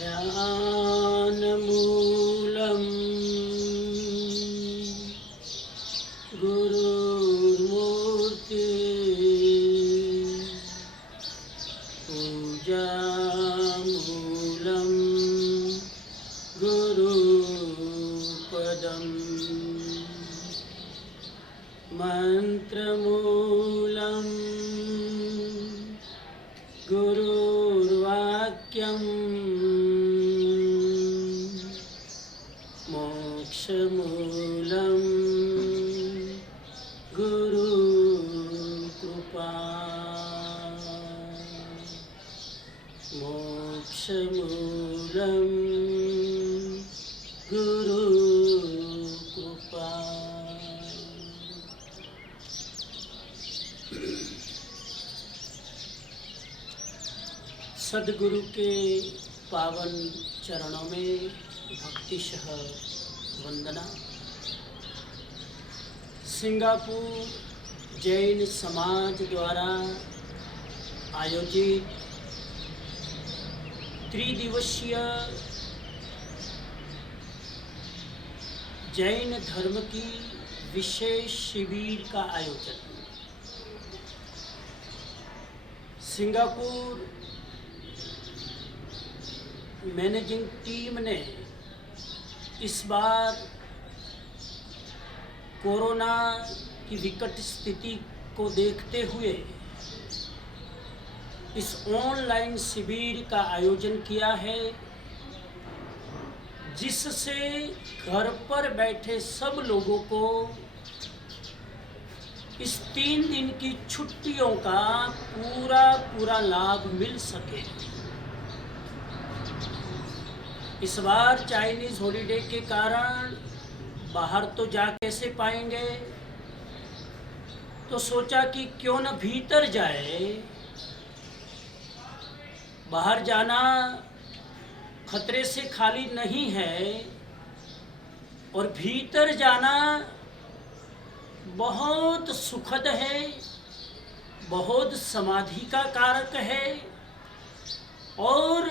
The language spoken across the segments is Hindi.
ध्यानमूलं गुरुर्मूर्ति पूजामूलं गुरुपदं मंत्रमूलं गुरुर्वाक्यं मोक्षमूलं गुरुकृपा मोक्षमूलं गुरुकृपा। सद्गुरु के पावन चरणों में भक्तिशः वंदना। सिंगापुर जैन समाज द्वारा आयोजित त्रिदिवसीय जैन धर्म की विशेष शिविर का आयोजन सिंगापुर मैनेजिंग टीम ने इस बार कोरोना की विकट स्थिति को देखते हुए इस ऑनलाइन शिविर का आयोजन किया है, जिससे घर पर बैठे सब लोगों को इस 3 दिन की छुट्टियों का पूरा लाभ मिल सके। इस बार चाइनीज हॉलीडे के कारण बाहर तो जा कैसे पाएंगे, तो सोचा कि क्यों न भीतर जाए। बाहर जाना खतरे से खाली नहीं है और भीतर जाना बहुत सुखद है, बहुत समाधि का कारक है और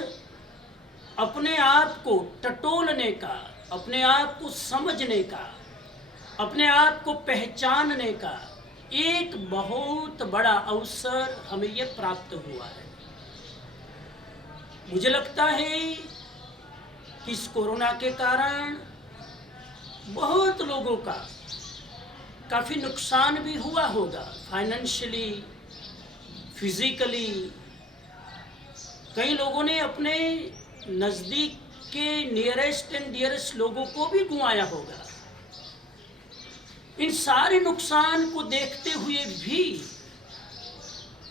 अपने आप को टटोलने का, अपने आप को समझने का, अपने आप को पहचानने का एक बहुत बड़ा अवसर हमें ये प्राप्त हुआ है। मुझे लगता है कि इस कोरोना के कारण बहुत लोगों का काफ़ी नुकसान भी हुआ होगा, फाइनेंशियली, फिजिकली। कई लोगों ने अपने नज़दीक के नियरेस्ट एंड डियरेस्ट लोगों को भी गुंवाया होगा। इन सारे नुकसान को देखते हुए भी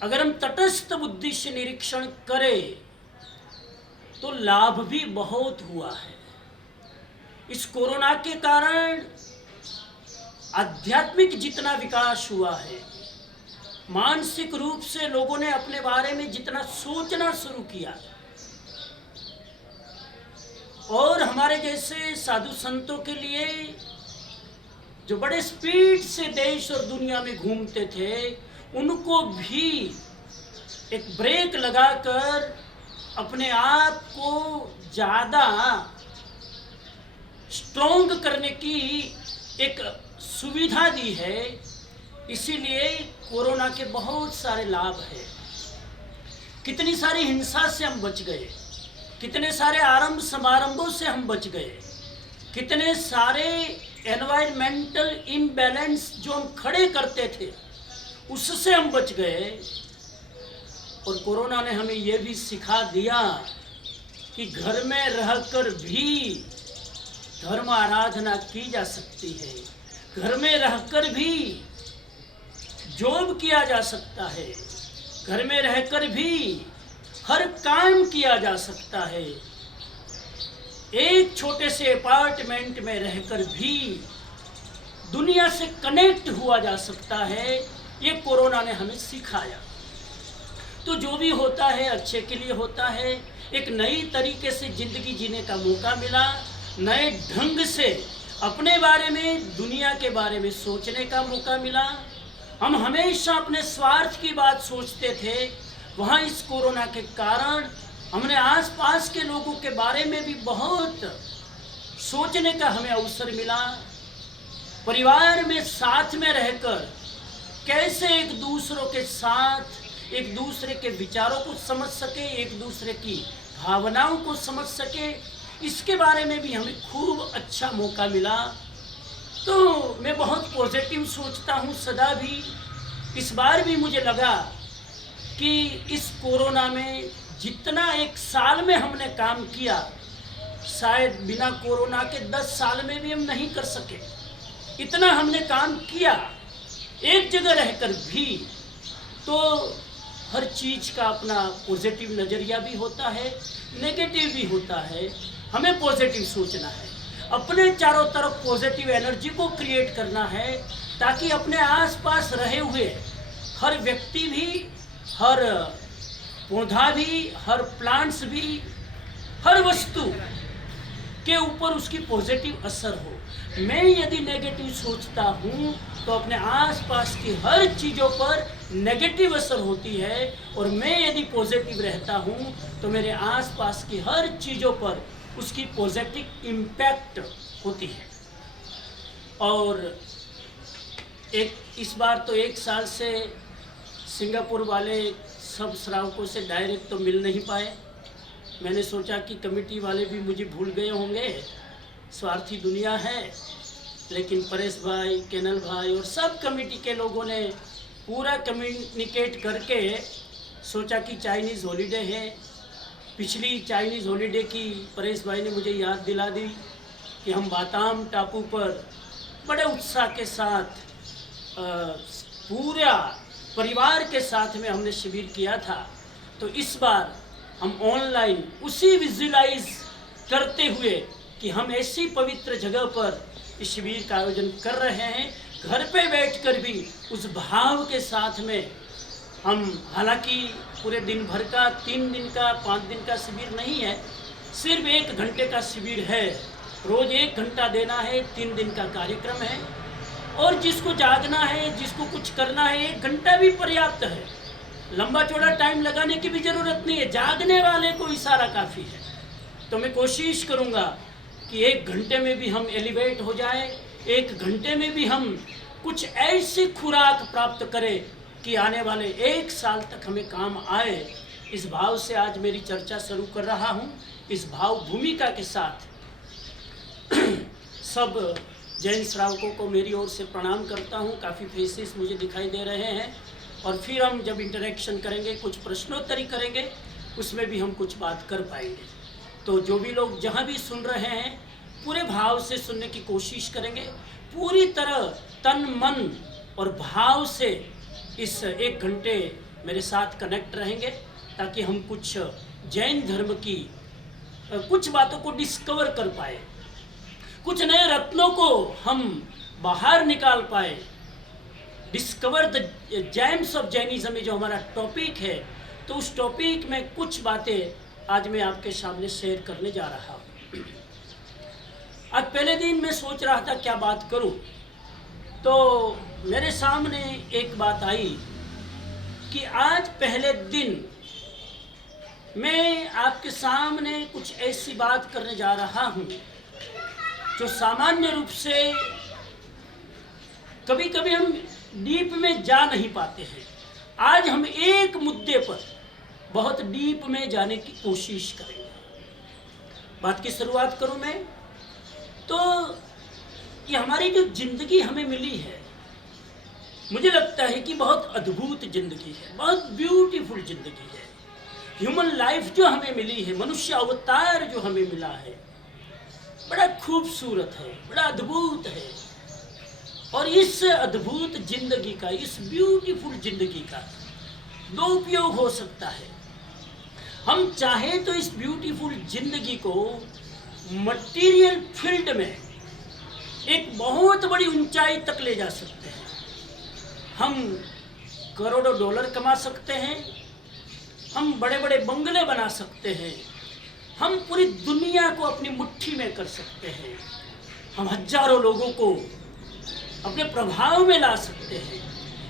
अगर हम तटस्थ बुद्धि से निरीक्षण करें तो लाभ भी बहुत हुआ है। इस कोरोना के कारण आध्यात्मिक जितना विकास हुआ है, मानसिक रूप से लोगों ने अपने बारे में जितना सोचना शुरू किया, और हमारे जैसे साधु संतों के लिए जो बड़े स्पीड से देश और दुनिया में घूमते थे, उनको भी एक ब्रेक लगाकर अपने आप को ज़्यादा स्ट्रॉन्ग करने की एक सुविधा दी है। इसीलिए कोरोना के बहुत सारे लाभ हैं। कितनी सारी हिंसा से हम बच गए, कितने सारे आरंभ समारंभों से हम बच गए, कितने सारे एनवायरमेंटल इम्बैलेंस जो हम खड़े करते थे उससे हम बच गए। और कोरोना ने हमें ये भी सिखा दिया कि घर में रहकर भी धर्म आराधना की जा सकती है, घर में रहकर भी जॉब किया जा सकता है, घर में रहकर भी हर काम किया जा सकता है, एक छोटे से अपार्टमेंट में रहकर भी दुनिया से कनेक्ट हुआ जा सकता है। ये कोरोना ने हमें सिखाया। तो जो भी होता है अच्छे के लिए होता है। एक नई तरीके से ज़िंदगी जीने का मौका मिला, नए ढंग से अपने बारे में, दुनिया के बारे में सोचने का मौका मिला। हम हमेशा अपने स्वार्थ की बात सोचते थे, वहाँ इस कोरोना के कारण हमने आसपास के लोगों के बारे में भी बहुत सोचने का हमें अवसर मिला। परिवार में साथ में रहकर कैसे एक दूसरों के साथ एक दूसरे के विचारों को समझ सके, एक दूसरे की भावनाओं को समझ सके, इसके बारे में भी हमें खूब अच्छा मौका मिला। तो मैं बहुत पॉजिटिव सोचता हूँ सदा भी। इस बार भी मुझे लगा कि इस कोरोना में जितना एक साल में हमने काम किया, शायद बिना कोरोना के 10 साल में भी हम नहीं कर सके। इतना हमने काम किया एक जगह रहकर भी। तो हर चीज़ का अपना पॉजिटिव नज़रिया भी होता है, नेगेटिव भी होता है। हमें पॉजिटिव सोचना है, अपने चारों तरफ पॉजिटिव एनर्जी को क्रिएट करना है, ताकि अपने आसपास रहे हुए हर व्यक्ति भी, हर पौधा भी, हर प्लांट्स भी, हर वस्तु के ऊपर उसकी पॉजिटिव असर हो। मैं यदि नेगेटिव सोचता हूँ तो अपने आसपास की हर चीज़ों पर नेगेटिव असर होती है, और मैं यदि पॉजिटिव रहता हूँ तो मेरे आसपास की हर चीज़ों पर उसकी पॉजिटिव इम्पैक्ट होती है। और इस बार तो 1 साल से सिंगापुर वाले सब श्रावकों से डायरेक्ट तो मिल नहीं पाए। मैंने सोचा कि कमेटी वाले भी मुझे भूल गए होंगे, स्वार्थी दुनिया है, लेकिन परेश भाई, केनल भाई और सब कमेटी के लोगों ने पूरा कम्युनिकेट करके सोचा कि चाइनीज़ हॉलीडे है। पिछली चाइनीज़ हॉलीडे की परेश भाई ने मुझे याद दिला दी कि हम बाताम टापू पर बड़े उत्साह के साथ पूरा परिवार के साथ में हमने शिविर किया था। तो इस बार हम ऑनलाइन उसी विजुलाइज करते हुए कि हम ऐसी पवित्र जगह पर इस शिविर का आयोजन कर रहे हैं, घर पे बैठकर भी उस भाव के साथ में हम, हालांकि पूरे दिन भर का 3 दिन का 5 दिन का शिविर नहीं है, सिर्फ 1 घंटे का शिविर है। रोज़ 1 घंटा देना है, 3 दिन का कार्यक्रम है। और जिसको जागना है, जिसको कुछ करना है, 1 घंटा भी पर्याप्त है। लंबा चौड़ा टाइम लगाने की भी ज़रूरत नहीं है, जागने वाले को इशारा काफ़ी है। तो मैं कोशिश करूँगा कि 1 घंटे में भी हम एलिवेट हो जाए, 1 घंटे में भी हम कुछ ऐसी खुराक प्राप्त करें कि आने वाले 1 साल तक हमें काम आए। इस भाव से आज मेरी चर्चा शुरू कर रहा हूँ, इस भाव भूमिका के साथ। सब जैन श्रावकों को मेरी ओर से प्रणाम करता हूँ। काफ़ी फेसेस मुझे दिखाई दे रहे हैं, और फिर हम जब इंटरेक्शन करेंगे, कुछ प्रश्नोत्तरी करेंगे, उसमें भी हम कुछ बात कर पाएंगे। तो जो भी लोग जहाँ भी सुन रहे हैं, पूरे भाव से सुनने की कोशिश करेंगे, पूरी तरह तन मन और भाव से इस 1 घंटे मेरे साथ कनेक्ट रहेंगे, ताकि हम कुछ जैन धर्म की कुछ बातों को डिस्कवर कर पाए, कुछ नए रत्नों को हम बाहर निकाल पाए। Discover the James of Jainism में जो हमारा टॉपिक है, तो उस टॉपिक में कुछ बातें आज मैं आपके सामने शेयर करने जा रहा हूँ। आज पहले दिन मैं सोच रहा था क्या बात करूँ, तो मेरे सामने एक बात आई कि आज पहले दिन मैं आपके सामने कुछ ऐसी बात करने जा रहा हूँ जो सामान्य रूप से कभी कभी हम डीप में जा नहीं पाते हैं। आज हम एक मुद्दे पर बहुत डीप में जाने की कोशिश करेंगे। बात की शुरुआत करूं मैं, तो ये हमारी जो जिंदगी हमें मिली है, मुझे लगता है कि बहुत अद्भुत जिंदगी है, बहुत ब्यूटीफुल जिंदगी है। ह्यूमन लाइफ जो हमें मिली है, मनुष्य अवतार जो हमें मिला है, बड़ा खूबसूरत है, बड़ा अद्भुत है। और इस अद्भुत जिंदगी का, इस ब्यूटीफुल जिंदगी का 2 उपयोग हो सकता है। हम चाहे तो इस ब्यूटीफुल जिंदगी को मटेरियल फील्ड में एक बहुत बड़ी ऊंचाई तक ले जा सकते हैं। हम करोड़ों डॉलर कमा सकते हैं, हम बड़े बड़े बंगले बना सकते हैं, हम पूरी दुनिया को अपनी मुट्ठी में कर सकते हैं, हम हजारों लोगों को अपने प्रभाव में ला सकते हैं।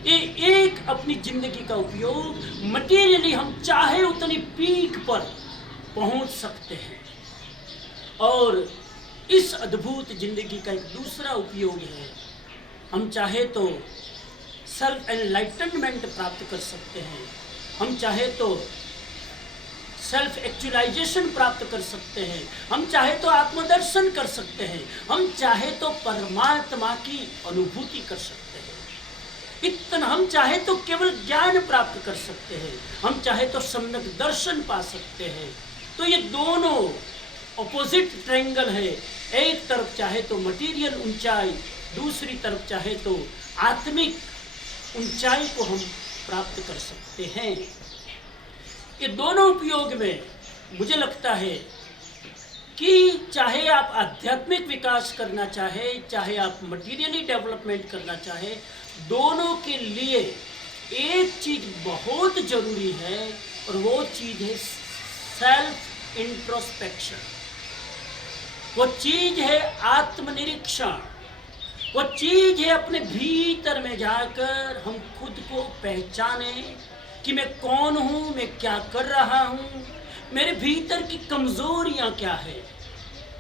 ये एक अपनी जिंदगी का उपयोग मटेरियली हम चाहे उतनी पीक पर पहुंच सकते हैं। और इस अद्भुत जिंदगी का एक दूसरा उपयोग है, हम चाहे तो सेल्फ एनलाइटनमेंट प्राप्त कर सकते हैं, हम चाहे तो सेल्फ एक्चुअलाइजेशन प्राप्त कर सकते हैं, हम चाहे तो आत्मदर्शन कर सकते हैं, हम चाहे तो परमात्मा की अनुभूति कर सकते हैं। इतना हम चाहे तो केवल ज्ञान प्राप्त कर सकते हैं, हम चाहे तो सम्यक दर्शन पा सकते हैं। तो ये दोनों ऑपोजिट ट्रायंगल है, एक तरफ चाहे तो मटेरियल ऊंचाई, दूसरी तरफ चाहे तो आत्मिक ऊंचाई को हम प्राप्त कर सकते हैं। ये दोनों उपयोग में मुझे लगता है कि चाहे आप आध्यात्मिक विकास करना चाहे, चाहे आप मटीरियली डेवलपमेंट करना चाहे, दोनों के लिए एक चीज बहुत जरूरी है और वो चीज है सेल्फ इंट्रोस्पेक्शन। वो चीज है आत्मनिरीक्षण, वो चीज है अपने भीतर में जाकर हम खुद को पहचाने कि मैं कौन हूं, मैं क्या कर रहा हूं, मेरे भीतर की कमजोरियां क्या है।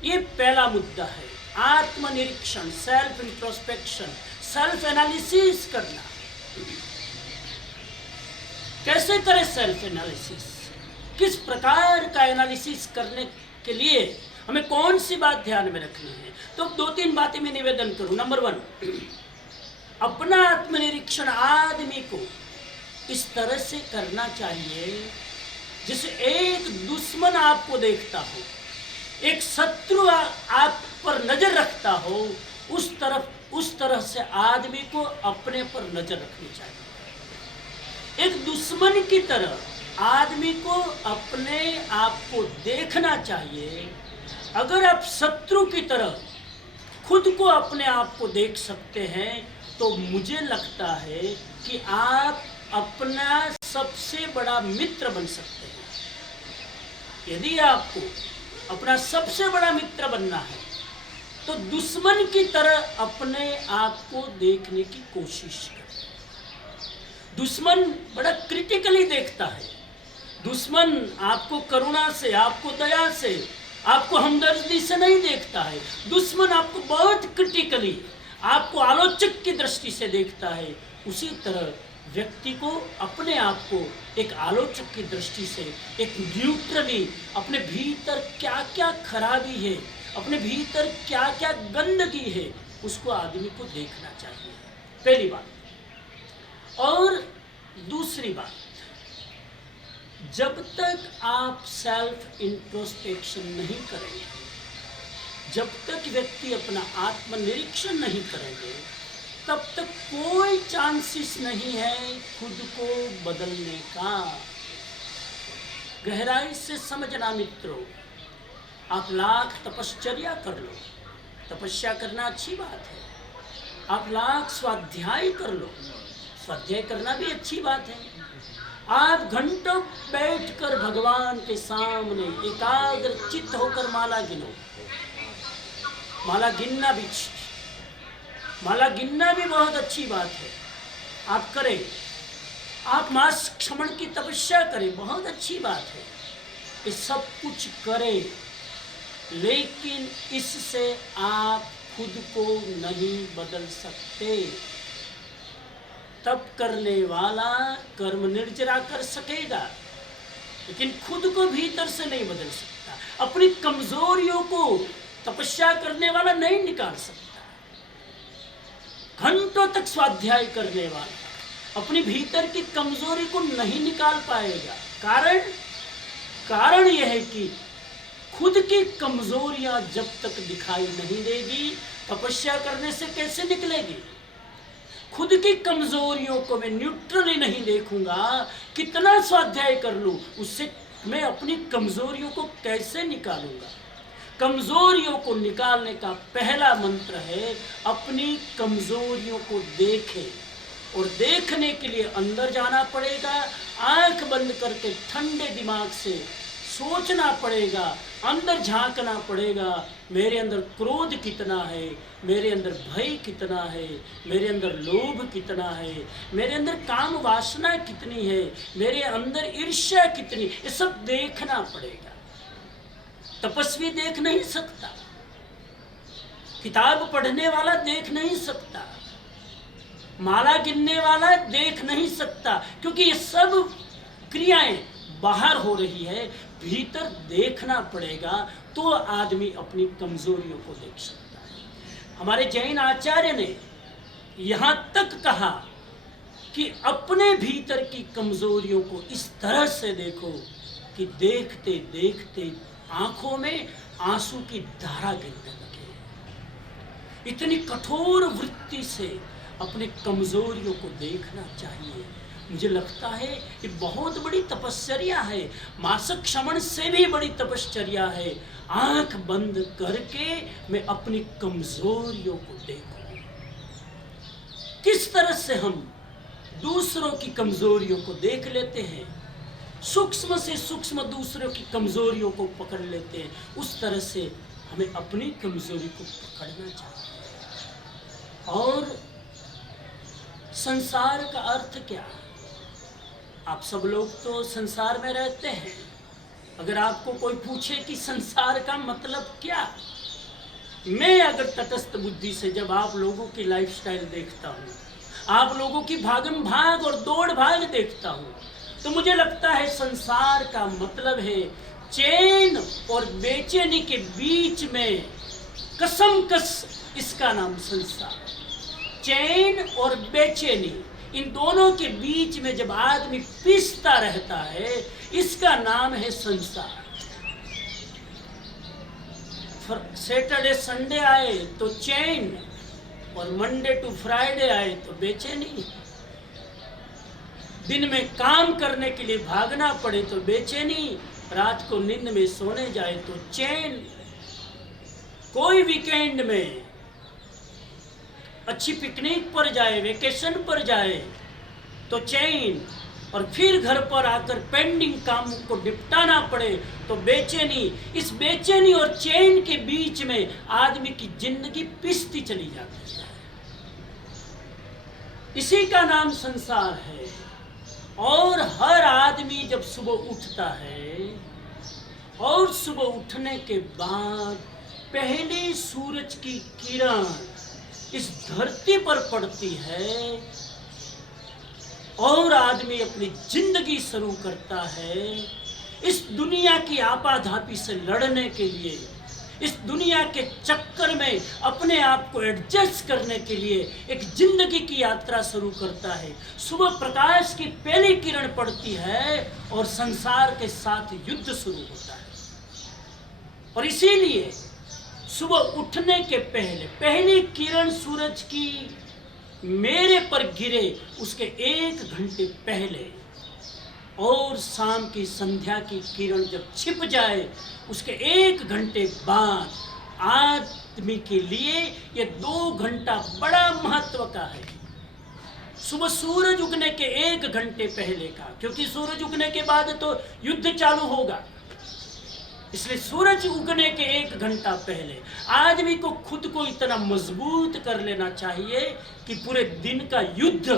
ये पहला मुद्दा है, आत्मनिरीक्षण, सेल्फ इंट्रोस्पेक्शन, सेल्फ एनालिसिस करना। कैसे करें सेल्फ एनालिसिस, किस प्रकार का एनालिसिस करने के लिए हमें कौन सी बात ध्यान में रखनी है। तो 2-3 बातें मैं निवेदन करूं। नंबर 1, अपना आत्मनिरीक्षण आदमी को इस तरह से करना चाहिए जैसे एक दुश्मन आपको देखता हो, एक शत्रु आप पर नजर रखता हो, उस तरह से आदमी को अपने पर नजर रखनी चाहिए। एक दुश्मन की तरह आदमी को अपने आप को देखना चाहिए। अगर आप शत्रु की तरह खुद को अपने आप को देख सकते हैं तो मुझे लगता है कि आप अपना सबसे बड़ा मित्र बन सकते हैं। यदि आपको अपना सबसे बड़ा मित्र बनना है तो दुश्मन की तरह अपने आप को देखने की कोशिश करें। दुश्मन बड़ा क्रिटिकली देखता है, दुश्मन आपको करुणा से, आपको दया से, आपको हमदर्दी से नहीं देखता है। दुश्मन आपको बहुत क्रिटिकली, आपको आलोचक की दृष्टि से देखता है। उसी तरह व्यक्ति को अपने आप को एक आलोचक की दृष्टि से, एक न्यूट्रली, अपने भीतर क्या क्या खराबी है, अपने भीतर क्या क्या गंदगी है, उसको आदमी को देखना चाहिए, पहली बात। और दूसरी बात, जब तक आप सेल्फ इंट्रोस्पेक्शन नहीं करेंगे, जब तक व्यक्ति अपना आत्मनिरीक्षण नहीं करेंगे, तब तक कोई चांसेस नहीं है खुद को बदलने का। गहराई से समझना मित्रों, आप लाख तपश्चर्या कर लो, तपस्या करना अच्छी बात है। आप लाख स्वाध्याय कर लो, स्वाध्याय करना भी अच्छी बात है। आप घंटों बैठकर भगवान के सामने एकाग्र चित्त होकर माला गिनो। माला गिनना भी बहुत अच्छी बात है, आप करें। आप मास क्षमण की तपस्या करें, बहुत अच्छी बात है। ये सब कुछ करें, लेकिन इससे आप खुद को नहीं बदल सकते। तप करने वाला कर्म निर्जरा कर सकेगा, लेकिन खुद को भीतर से नहीं बदल सकता। अपनी कमजोरियों को तपस्या करने वाला नहीं निकाल सकता। घंटों तक स्वाध्याय करने वाला अपनी भीतर की कमजोरी को नहीं निकाल पाएगा। कारण यह है कि खुद की कमजोरियां जब तक दिखाई नहीं देगी, तपस्या करने से कैसे निकलेगी। खुद की कमजोरियों को मैं न्यूट्रली नहीं देखूंगा, कितना स्वाध्याय कर लूं, उससे मैं अपनी कमजोरियों को कैसे निकालूंगा। कमजोरियों को निकालने का पहला मंत्र है अपनी कमजोरियों को देखें, और देखने के लिए अंदर जाना पड़ेगा। आंख बंद करके ठंडे दिमाग से सोचना पड़ेगा, अंदर झांकना पड़ेगा। मेरे अंदर क्रोध कितना है, मेरे अंदर भय कितना है, मेरे अंदर लोभ कितना है, मेरे अंदर काम वासना कितनी है, मेरे अंदर ईर्ष्या कितनी, ये सब देखना पड़ेगा। तपस्वी देख नहीं सकता, किताब पढ़ने वाला देख नहीं सकता, माला गिनने वाला देख नहीं सकता, क्योंकि ये सब क्रियाएं बाहर हो रही है। भीतर देखना पड़ेगा तो आदमी अपनी कमजोरियों को देख सकता है। हमारे जैन आचार्य ने यहां तक कहा कि अपने भीतर की कमजोरियों को इस तरह से देखो कि देखते देखते आंखों में आंसू की धारा गिरने लगे। इतनी कठोर वृत्ति से अपने कमजोरियों को देखना चाहिए। मुझे लगता है कि बहुत बड़ी तपश्चर्या है, मानसिक क्षमण से भी बड़ी तपश्चर्या है। आंख बंद करके मैं अपनी कमजोरियों को देखूं। किस तरह से हम दूसरों की कमजोरियों को देख लेते हैं, सूक्ष्म से सूक्ष्म दूसरों की कमजोरियों को पकड़ लेते हैं, उस तरह से हमें अपनी कमजोरी को पकड़ना चाहिए। और संसार का अर्थ क्या है? आप सब लोग तो संसार में रहते हैं। अगर आपको कोई पूछे कि संसार का मतलब क्या, मैं अगर तटस्थ बुद्धि से जब आप लोगों की लाइफस्टाइल देखता हूँ, आप लोगों की भागम भाग और दौड़ भाग देखता हूँ, तो मुझे लगता है संसार का मतलब है चैन और बेचैनी के बीच में कसमकस, इसका नाम संसार। चैन और बेचैनी, इन दोनों के बीच में जब आदमी पिसता रहता है, इसका नाम है संसार। सैटरडे संडे आए तो चैन, और मंडे टू फ्राइडे आए तो बेचैनी। दिन में काम करने के लिए भागना पड़े तो बेचैनी, रात को नींद में सोने जाए तो चैन। कोई वीकेंड में अच्छी पिकनिक पर जाए, वेकेशन पर जाए तो चैन, और फिर घर पर आकर पेंडिंग काम को निपटाना पड़े तो बेचैनी। इस बेचैनी और चैन के बीच में आदमी की जिंदगी पिसती चली जाती है। इसी का नाम संसार है। और हर आदमी जब सुबह उठता है और सुबह उठने के बाद पहले सूरज की किरण इस धरती पर पड़ती है और आदमी अपनी जिंदगी शुरू करता है इस दुनिया की आपाधापी से लड़ने के लिए, इस दुनिया के चक्कर में अपने आप को एडजस्ट करने के लिए एक जिंदगी की यात्रा शुरू करता है। सुबह प्रकाश की पहली किरण पड़ती है और संसार के साथ युद्ध शुरू होता है। और इसीलिए सुबह उठने के पहले पहली किरण सूरज की मेरे पर गिरे उसके 1 घंटे पहले और शाम की संध्या की किरण जब छिप जाए उसके 1 घंटे बाद आदमी के लिए ये 2 घंटा बड़ा महत्व का है। सुबह सूरज उगने के 1 घंटे पहले का, क्योंकि सूरज उगने के बाद तो युद्ध चालू होगा, इसलिए सूरज उगने के 1 घंटा पहले आदमी को खुद को इतना मजबूत कर लेना चाहिए कि पूरे दिन का युद्ध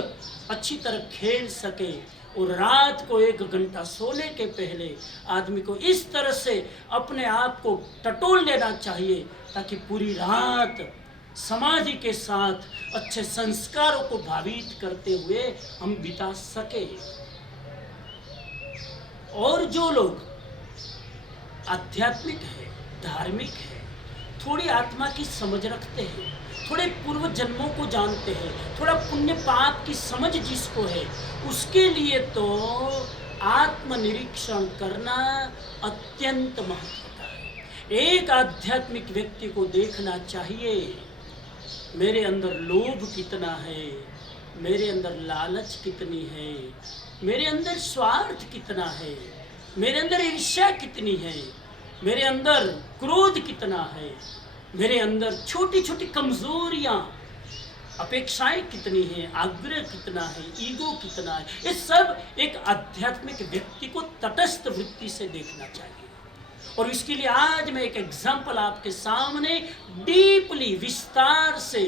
अच्छी तरह खेल सके। और रात को 1 घंटा सोने के पहले आदमी को इस तरह से अपने आप को टटोल लेना चाहिए ताकि पूरी रात समाधि के साथ अच्छे संस्कारों को भावित करते हुए हम बिता सके। और जो लोग आध्यात्मिक है, धार्मिक है, थोड़ी आत्मा की समझ रखते हैं, थोड़े पूर्व जन्मों को जानते हैं, थोड़ा पुण्य पाप की समझ जिसको है, उसके लिए तो आत्मनिरीक्षण करना अत्यंत महत्व का है। एक आध्यात्मिक व्यक्ति को देखना चाहिए मेरे अंदर लोभ कितना है, मेरे अंदर लालच कितनी है, मेरे अंदर स्वार्थ कितना है, मेरे अंदर ईर्ष्या कितनी है, मेरे अंदर क्रोध कितना है, मेरे अंदर छोटी छोटी कमजोरियां, अपेक्षाएं कितनी हैं, आग्रह कितना है, ईगो कितना है। ये सब एक आध्यात्मिक व्यक्ति को तटस्थ वृत्ति से देखना चाहिए। और इसके लिए आज मैं एक एग्जाम्पल आपके सामने डीपली विस्तार से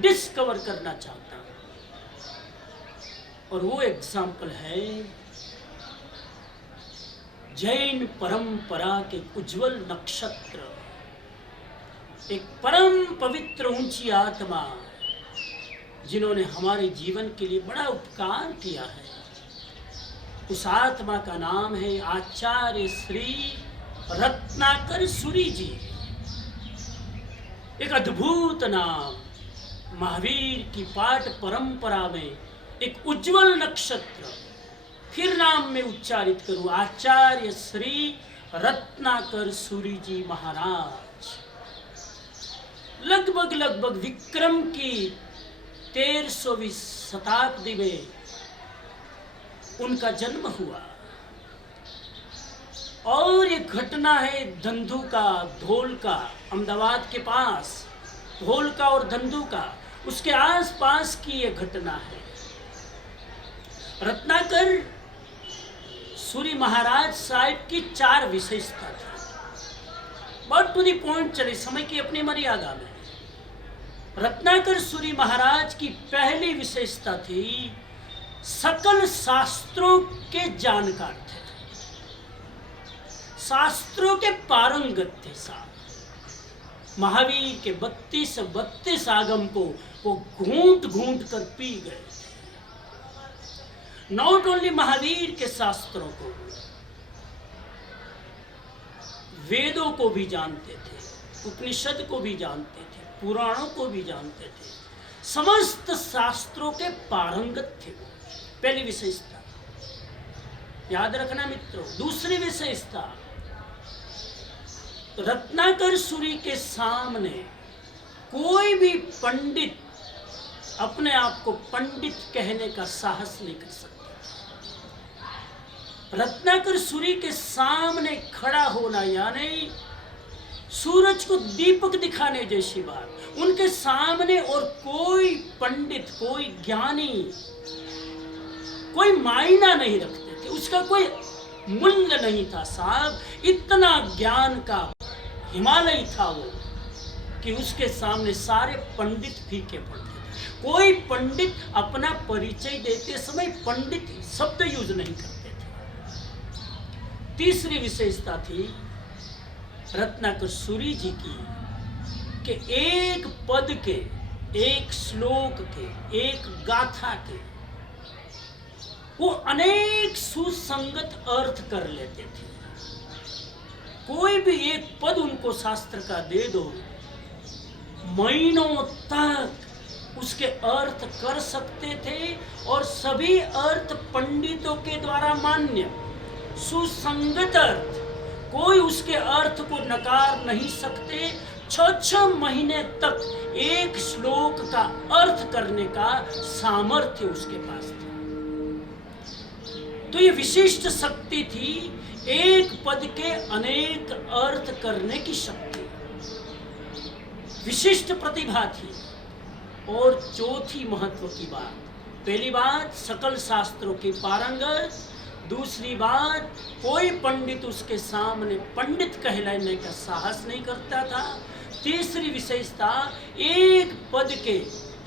डिस्कवर करना चाहता हूं, और वो एग्जाम्पल है जैन परंपरा के उज्जवल नक्षत्र, एक परम पवित्र ऊंची आत्मा जिन्होंने हमारे जीवन के लिए बड़ा उपकार किया है। उस आत्मा का नाम है आचार्य श्री रत्नाकर सूरी जी। एक अद्भुत नाम, महावीर की पाठ परंपरा में एक उज्जवल नक्षत्र। फिर नाम में उच्चारित करूं, आचार्य श्री रत्नाकर सूरी जी महाराज। लगभग विक्रम की 1300वीं शताब्दी में उनका जन्म हुआ। और एक घटना है धंधुका, धोलका, अहमदाबाद के पास धोलका और धंधुका, उसके आसपास की ये घटना है। रत्नाकर सूरी महाराज साहिब की 4 विशेषता थी। बट टू द पॉइंट चले, समय की अपनी मर्यादा में। रत्नाकर सूरी महाराज की पहली विशेषता थी, सकल शास्त्रों के जानकार थे, शास्त्रों के पारंगत थे साहब। महावीर के 32 आगम को वो घूंट घूंट कर पी गए। नॉट ओनली महावीर के शास्त्रों को, वेदों को भी जानते थे, उपनिषद को भी जानते थे, पुराणों को भी जानते थे, समस्त शास्त्रों के पारंगत थे। पहली विशेषता याद रखना मित्रों। दूसरी विशेषता, रत्नाकर सूरी के सामने कोई भी पंडित अपने आप को पंडित कहने का साहस नहीं कर सकता। रत्नाकर सूरी के सामने खड़ा होना यानी सूरज को दीपक दिखाने जैसी बात। उनके सामने और कोई पंडित, कोई ज्ञानी, कोई मायना नहीं रखते थे, उसका कोई मूल्य नहीं था साहब। इतना ज्ञान का हिमालय था वो कि उसके सामने सारे पंडित फीके पड़ते थे। कोई पंडित अपना परिचय देते समय पंडित शब्द यूज नहीं करते थे। तीसरी विशेषता थी रत्नाकर सूरी जी की कि एक पद के, एक श्लोक के, एक गाथा के वो अनेक सुसंगत अर्थ कर लेते थे। कोई भी एक पद उनको शास्त्र का दे दो, महीनों तक उसके अर्थ कर सकते थे और सभी अर्थ पंडितों के द्वारा मान्य, सुसंगत अर्थ, कोई उसके अर्थ को नकार नहीं सकते। 6 महीने तक एक श्लोक का अर्थ करने का सामर्थ्य उसके पास था। तो ये विशिष्ट शक्ति थी, एक पद के अनेक अर्थ करने की शक्ति, विशिष्ट प्रतिभा थी। और चौथी महत्व की बात, पहली बात सकल शास्त्रों की पारंगत, दूसरी बात कोई पंडित उसके सामने पंडित कहलाने का साहस नहीं करता था, तीसरी विशेषता एक पद के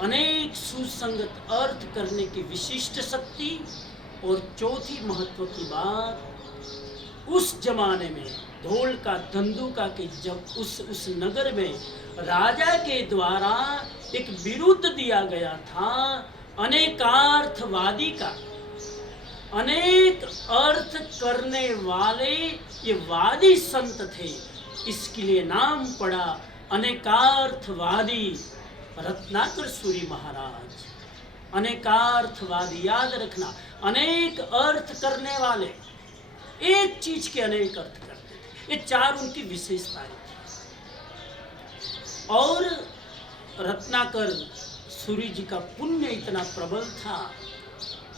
अनेक सुसंगत अर्थ करने की विशिष्ट शक्ति, और चौथी महत्व की बात उस जमाने में धोलका धंधुका के जब उस नगर में राजा के द्वारा एक विरुद्ध दिया गया था अनेकार्थवादी का, अनेक अर्थ करने वाले ये वादी संत थे, इसके लिए नाम पड़ा अनेकार्थवादी रत्नाकर सूरी महाराज। अनेकार्थवादी याद रखना, अनेक अर्थ करने वाले, एक चीज के अनेक अर्थ करते थे। ये 4 उनकी विशेषताएं थी। और रत्नाकर सूरी जी का पुण्य इतना प्रबल था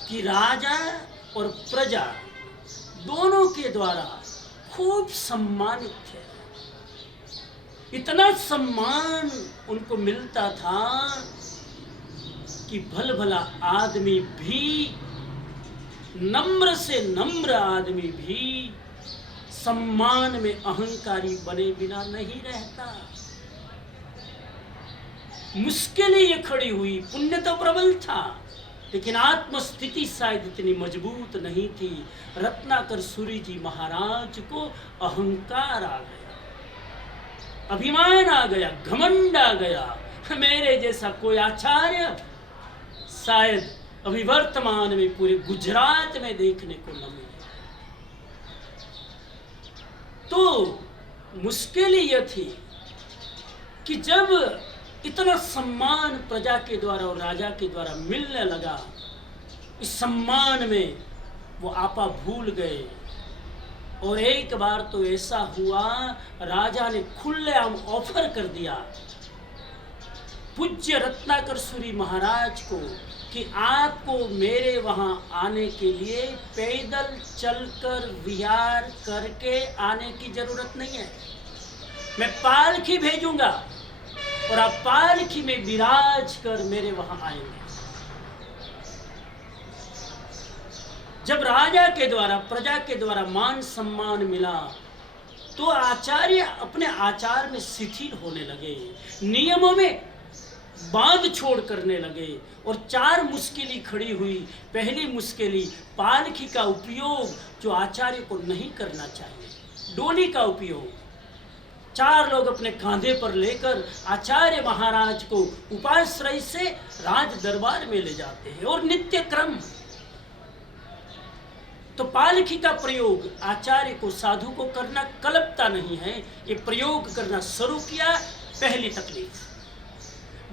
कि राजा और प्रजा दोनों के द्वारा खूब सम्मानित थे। इतना सम्मान उनको मिलता था कि भल भला आदमी भी, नम्र से नम्र आदमी भी सम्मान में अहंकारी बने बिना नहीं रहता। मुश्किलें ये खड़ी हुई, पुण्य तो प्रबल था लेकिन आत्मस्थिति शायद इतनी मजबूत नहीं थी। रत्नाकर सूरी जी महाराज को अहंकार आ गया, अभिमान आ गया, घमंड आ गया। मेरे जैसा कोई आचार्य शायद अभी वर्तमान में पूरे गुजरात में देखने को न मिले। तो मुश्किल यह थी कि जब इतना सम्मान प्रजा के द्वारा और राजा के द्वारा मिलने लगा, इस सम्मान में वो आपा भूल गए। और एक बार तो ऐसा हुआ, राजा ने खुलेआम ऑफर कर दिया पूज्य रत्नाकर सूरी महाराज को कि आपको मेरे वहां आने के लिए पैदल चलकर विहार करके आने की जरूरत नहीं है, मैं पालकी भेजूंगा और आप पालकी में विराज कर मेरे वहां आएंगे। जब राजा के द्वारा प्रजा के द्वारा मान सम्मान मिला तो आचार्य अपने आचार में शिथिल होने लगे, नियमों में बांध छोड़ करने लगे और चार मुश्किलें खड़ी हुई। पहली मुश्किल पालकी का उपयोग जो आचार्य को नहीं करना चाहिए, डोली का उपयोग। चार लोग अपने कांधे पर लेकर आचार्य महाराज को उपाश्रय से राज दरबार में ले जाते हैं और नित्य क्रम। तो पालकी का प्रयोग आचार्य को अब को करना कल्पता नहीं है, ये प्रयोग करना शुरू किया। पहली तकलीफ।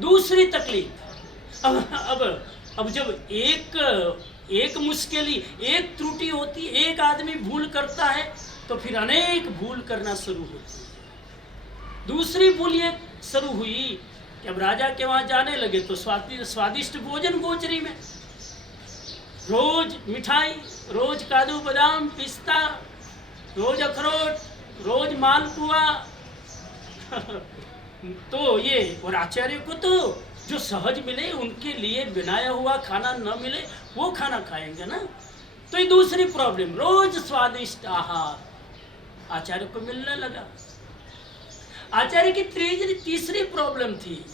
दूसरी तकलीफ, अब जब एक मुश्किल, एक त्रुटि होती, एक आदमी भूल करता है तो फिर अनेक भूल करना शुरू होती है। दूसरी भूल ये शुरू हुई कि अब राजा के वहां जाने लगे तो स्वादिष्ट भोजन गोचरी में, रोज मिठाई, रोज काजू बादाम पिस्ता, रोज अखरोट, रोज मालपुआ तो ये, और आचार्य को तो जो सहज मिले उनके लिए बनाया हुआ खाना न मिले वो खाना खाएंगे ना। तो ये दूसरी प्रॉब्लम, रोज स्वादिष्ट आहार आचार्य को मिलने लगा। आचार्य की तीसरी प्रॉब्लम थी,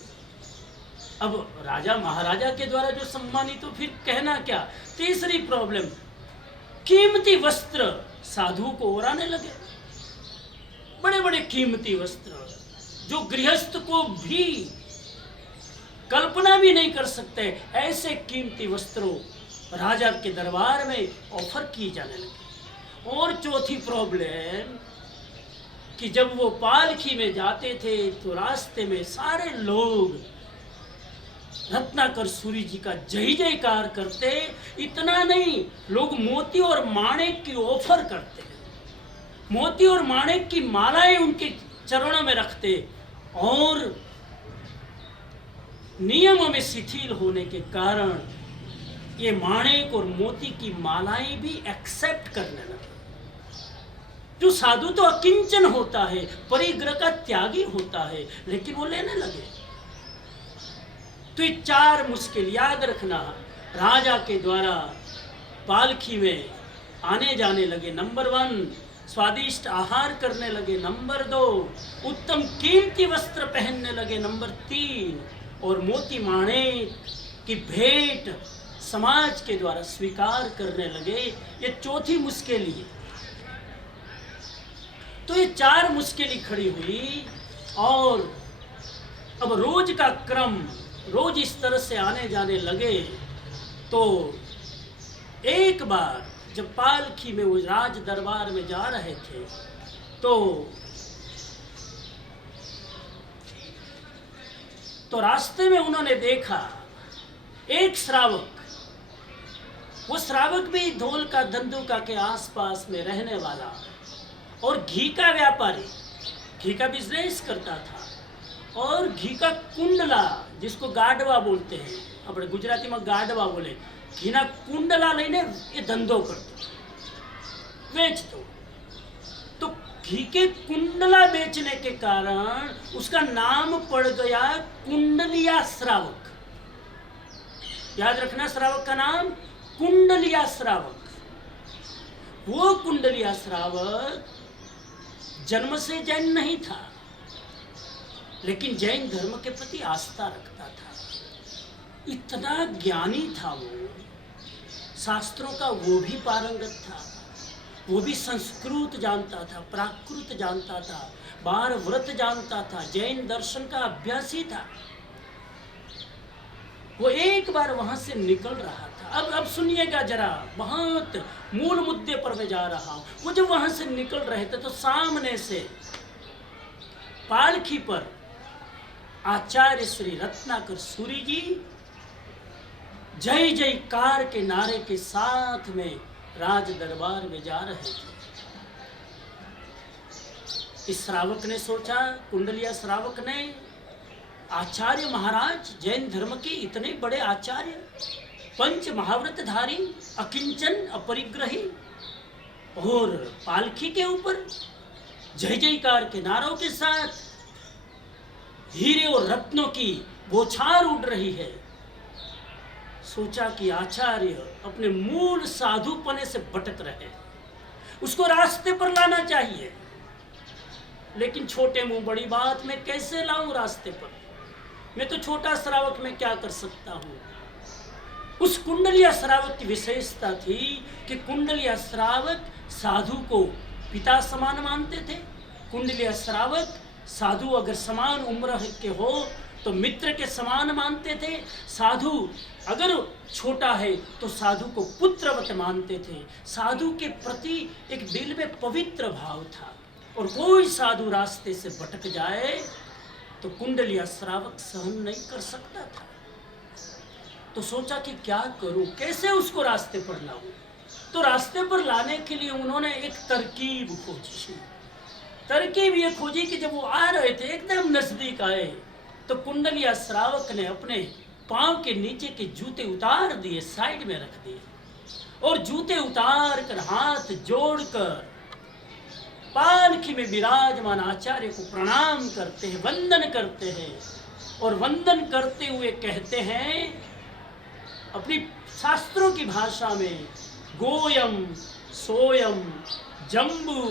अब राजा महाराजा के द्वारा जो सम्मानित, तो फिर कहना क्या। तीसरी प्रॉब्लम, कीमती वस्त्र साधु को ओराने लगे, बड़े बड़े कीमती वस्त्र जो गृहस्थ को भी कल्पना भी नहीं कर सकते, ऐसे कीमती वस्त्रों राजा के दरबार में ऑफर किए जाने लगे। और चौथी प्रॉब्लम कि जब वो पालकी में जाते थे तो रास्ते में सारे लोग रत्नाकर सूरी जी का जय जयकार करते। इतना नहीं, लोग मोती और माणिक की ऑफर करते, मोती और माणिक की मालाएं उनके चरणों में रखते और नियमों में शिथिल होने के कारण ये माणिक और मोती की मालाएं भी एक्सेप्ट करने लगे। जो साधु तो अकिंचन होता है, परिग्रह का त्यागी होता है, लेकिन वो लेने लगे। तो ये चार मुश्किल याद रखना, राजा के द्वारा पालकी में आने जाने लगे, नंबर 1 स्वादिष्ट आहार करने लगे, नंबर 2 उत्तम कीमती वस्त्र पहनने लगे, नंबर 3 और मोती माणिक की भेंट समाज के द्वारा स्वीकार करने लगे। ये चौथी मुश्किल है। तो ये चार मुश्किलें खड़ी हुई और अब रोज का क्रम, रोज इस तरह से आने जाने लगे। तो एक बार जब पालकी में वो राज दरबार में जा रहे थे तो रास्ते में उन्होंने देखा एक श्रावक। वो श्रावक भी धोलका धंधुका के आसपास में रहने वाला और घी का व्यापारी, घी का बिजनेस करता था और घी का कुंडला, जिसको गाडवा बोलते हैं, अपने गुजराती में गाडवा बोले, घीना कुंडला लईने ये धंधो करतो, बेचतो। तो घी के कुंडला बेचने के कारण उसका नाम पड़ गया कुंडलिया श्रावक। याद रखना, श्रावक का नाम कुंडलिया श्रावक। वो कुंडलिया श्रावक जन्म से जैन नहीं था, लेकिन जैन धर्म के प्रति आस्था रखता था। इतना ज्ञानी था वो, शास्त्रों का वो भी पारंगत था, वो भी संस्कृत जानता था, प्राकृत जानता था, 12 व्रत जानता था, जैन दर्शन का अभ्यासी था। वो एक बार वहां से निकल रहा था। अब सुनिएगा जरा, बहुत मूल मुद्दे पर मैं जा रहा हूं। वो जब वहां से निकल रहे थे तो सामने से पालकी पर आचार्य श्री रत्नाकर सूरी जी जय जयकार के नारे के साथ में राज दरबार में जा रहे थे। इस श्रावक ने सोचा, कुंडलिया श्रावक ने, आचार्य महाराज जैन धर्म के इतने बड़े आचार्य, पंच महाव्रतधारी, अकिंचन अपरिग्रही, और पालकी के ऊपर जय जयकार के नारों के साथ हीरे और रत्नों की बौछार उड़ रही है। सोचा कि आचार्य अपने मूल साधुपने से भटक रहे, उसको रास्ते पर लाना चाहिए। लेकिन छोटे मुंह बड़ी बात, मैं कैसे लाऊं रास्ते पर? मैं तो छोटा श्रावक, में क्या कर सकता हूं? उस कुंडलिया श्रावक की विशेषता थी कि कुंडलिया श्रावक साधु को पिता समान मानते थे। कुंडलिया श्रावक साधु अगर समान उम्र के हो तो मित्र के समान मानते थे। साधु अगर छोटा है तो साधु को पुत्रवत मानते थे। साधु के प्रति एक दिल में पवित्र भाव था, और कोई साधु रास्ते से भटक जाए तो कुंडलिया श्रावक सहन नहीं कर सकता था। तो सोचा कि क्या करूं, कैसे उसको रास्ते पर लाऊं। तो रास्ते पर लाने के लिए उन्होंने एक तरकीब खोजी। तरकीब ये खोजी कि जब वो आ रहे थे, एकदम नजदीक आए, तो कुंडलिया श्रावक ने अपने पांव के नीचे के जूते उतार दिए, साइड में रख दिए, और जूते उतार कर हाथ जोड़कर पालकी में विराजमान आचार्य को प्रणाम करते हैं, वंदन करते हैं। और वंदन करते हुए कहते हैं अपनी शास्त्रों की भाषा में, गोयम सोयम जम्बू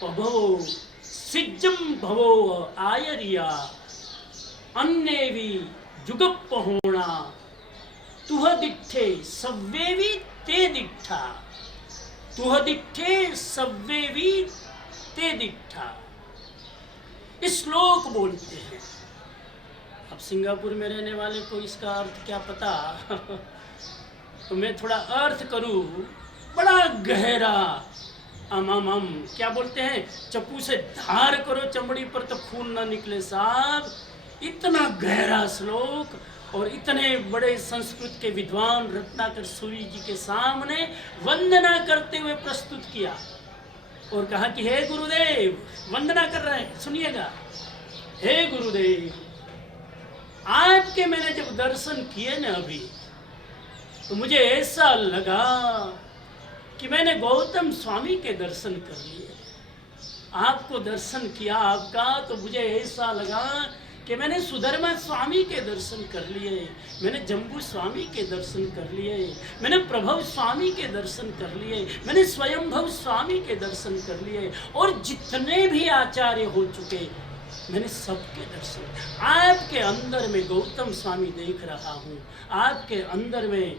पभो सिज्जम भवो आयरिया अन्नेवी जुगप होना तुह दिठे सव्वेवी ते दिठा, तुह दिठे सव्वेवी ते दिठा। इस श्लोक बोलते हैं। अब सिंगापुर में रहने वाले को इसका अर्थ क्या पता तो मैं थोड़ा अर्थ करूं, बड़ा गहरा। अम क्या बोलते हैं, चप्पू से धार करो चमड़ी पर तो खून ना निकले साहब। इतना गहरा श्लोक, और इतने बड़े संस्कृत के विद्वान रत्नाकर सूरी जी के सामने वंदना करते हुए प्रस्तुत किया, और कहा कि हे गुरुदेव, वंदना कर रहे हैं, सुनिएगा। हे गुरुदेव, आपके मैंने जब दर्शन किए ना अभी, तो मुझे ऐसा लगा कि मैंने गौतम स्वामी के दर्शन कर लिए। आपको दर्शन किया आपका, तो मुझे ऐसा लगा कि मैंने सुधर्मा स्वामी के दर्शन कर लिए, मैंने जम्बू स्वामी के दर्शन कर लिए, मैंने प्रभव स्वामी के दर्शन कर लिए, मैंने स्वयंभव स्वामी के दर्शन कर लिए, और जितने भी आचार्य हो चुके मैंने सबके दर्शन। आपके अंदर में गौतम स्वामी देख रहा हूँ, आपके अंदर में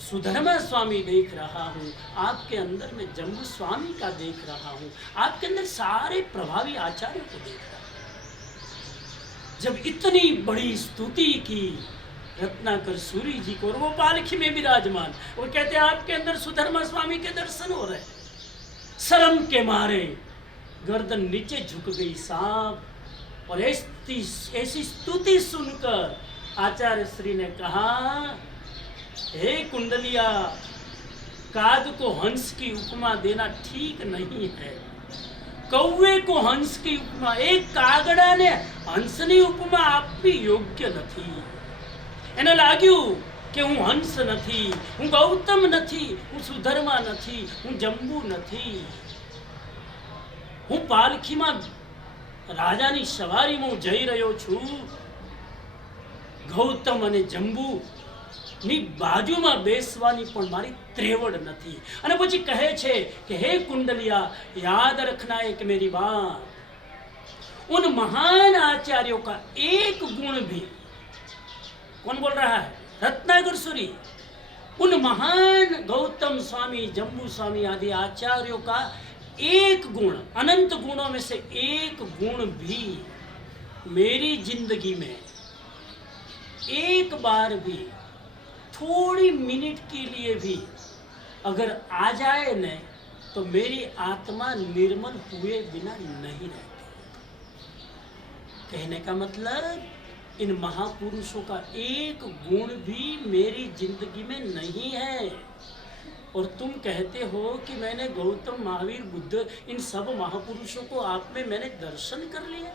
सुधर्मा स्वामी देख रहा हूँ, आपके अंदर में जम्बू स्वामी का देख रहा हूँ, आपके अंदर सारे प्रभावी आचार्यों को देख रहा हूँ। जब इतनी बड़ी स्तुति की रत्नाकर सूरी जी को, और वो पालकी में विराजमान, और कहते हैं आपके अंदर सुधर्मा स्वामी के दर्शन हो रहे। शर्म के मारे गर्दन नीचे झुक गई साहब, और ऐसी स्तुति सुनकर आचार्य श्री ने कहा, हे कुंडलिया, काग को हंस की उपमा देना ठीक नहीं है। कौवे को हंस की उपमा, एक कागड़ा ने हंसनी उपमा आपनी योग्य નથી। એને લાગ્યું કે હું હંસ નથી, હું ગૌતમ નથી, હું સુધર્મા નથી, હું જંબુ નથી। હું પાલખીમાં રાજાની સવારીમાં જઈ રહ્યો છું, ગૌતમ અને જંબુ ની બાજુમાં બેસવાની પણ મારી ત્રેવડ નથી। અને પછી કહે છે કે હે कुंडलिया, याद रखना एक मेरी बात, उन महान आचार्यों का एक गुण भी कौन बोल रहा है? रत्नाकर सूरी। उन महान गौतम स्वामी, जम्बू स्वामी आदि आचार्यों का एक गुण, अनंत गुणों में से एक गुण भी मेरी जिंदगी में एक बार भी, थोड़ी मिनट के लिए भी अगर आ जाए न, तो मेरी आत्मा निर्मल हुए बिना नहीं रहती। कहने का मतलब, इन महापुरुषों का एक गुण भी मेरी जिंदगी में नहीं है। और तुम कहते हो कि मैंने गौतम, महावीर, बुद्ध, इन सब महापुरुषों को आप में मैंने दर्शन कर लिया।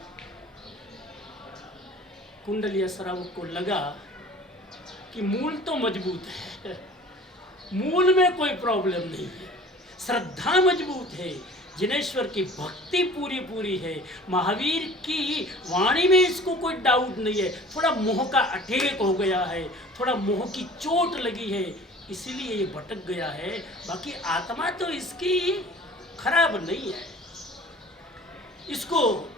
कुंडलिया श्रावक को लगा कि मूल तो मजबूत है, मूल में कोई प्रॉब्लम नहीं है, श्रद्धा मजबूत है, जिनेश्वर की भक्ति पूरी पूरी है, महावीर की वाणी में इसको कोई डाउट नहीं है। थोड़ा मोह का अटैक हो गया है, थोड़ा मोह की चोट लगी है, इसीलिए ये भटक गया है। बाकी आत्मा तो इसकी खराब नहीं है, इसको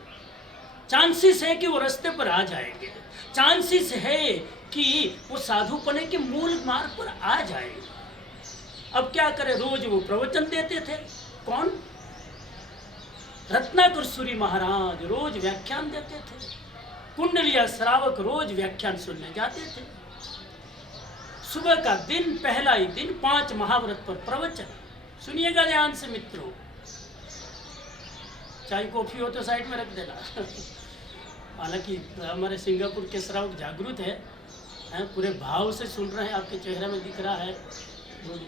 चांसेस है कि वो रास्ते पर आ जाएंगे, चांसेस है कि वो साधुपने के मूल मार्ग पर आ जाएंगे। अब क्या करे, रोज वो प्रवचन देते थे। कौन? रत्नाकर सूरी महाराज रोज व्याख्यान देते थे। कुंडलिया श्रावक रोज व्याख्यान सुनने जाते थे। सुबह का दिन, पहला ही दिन 5 महाव्रत पर प्रवचन। सुनिएगा ध्यान से मित्रों, चाय कॉफी हो तो साइड में रख देना। हालांकि हमारे सिंगापुर के श्रावक जागरूक है, पूरे भाव से सुन रहे हैं, आपके चेहरे में दिख रहा है,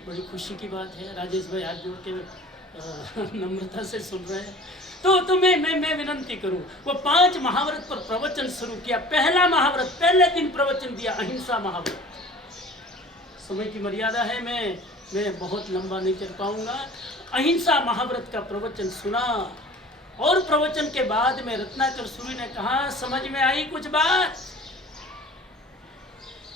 बड़ी खुशी की बात है। राजेश भाई हाथ जोड़ के नम्रता से सुन रहे हैं। तो मैं विनंती करूं, वो 5 महाव्रत पर प्रवचन शुरू किया। पहला महाव्रत, पहले दिन प्रवचन दिया अहिंसा महाव्रत। समय की मर्यादा है, मैं बहुत लंबा नहीं चल पाऊंगा। अहिंसा महाव्रत का प्रवचन सुना, और प्रवचन के बाद में रत्नाकर सूरी ने कहा, समझ में आई कुछ बात?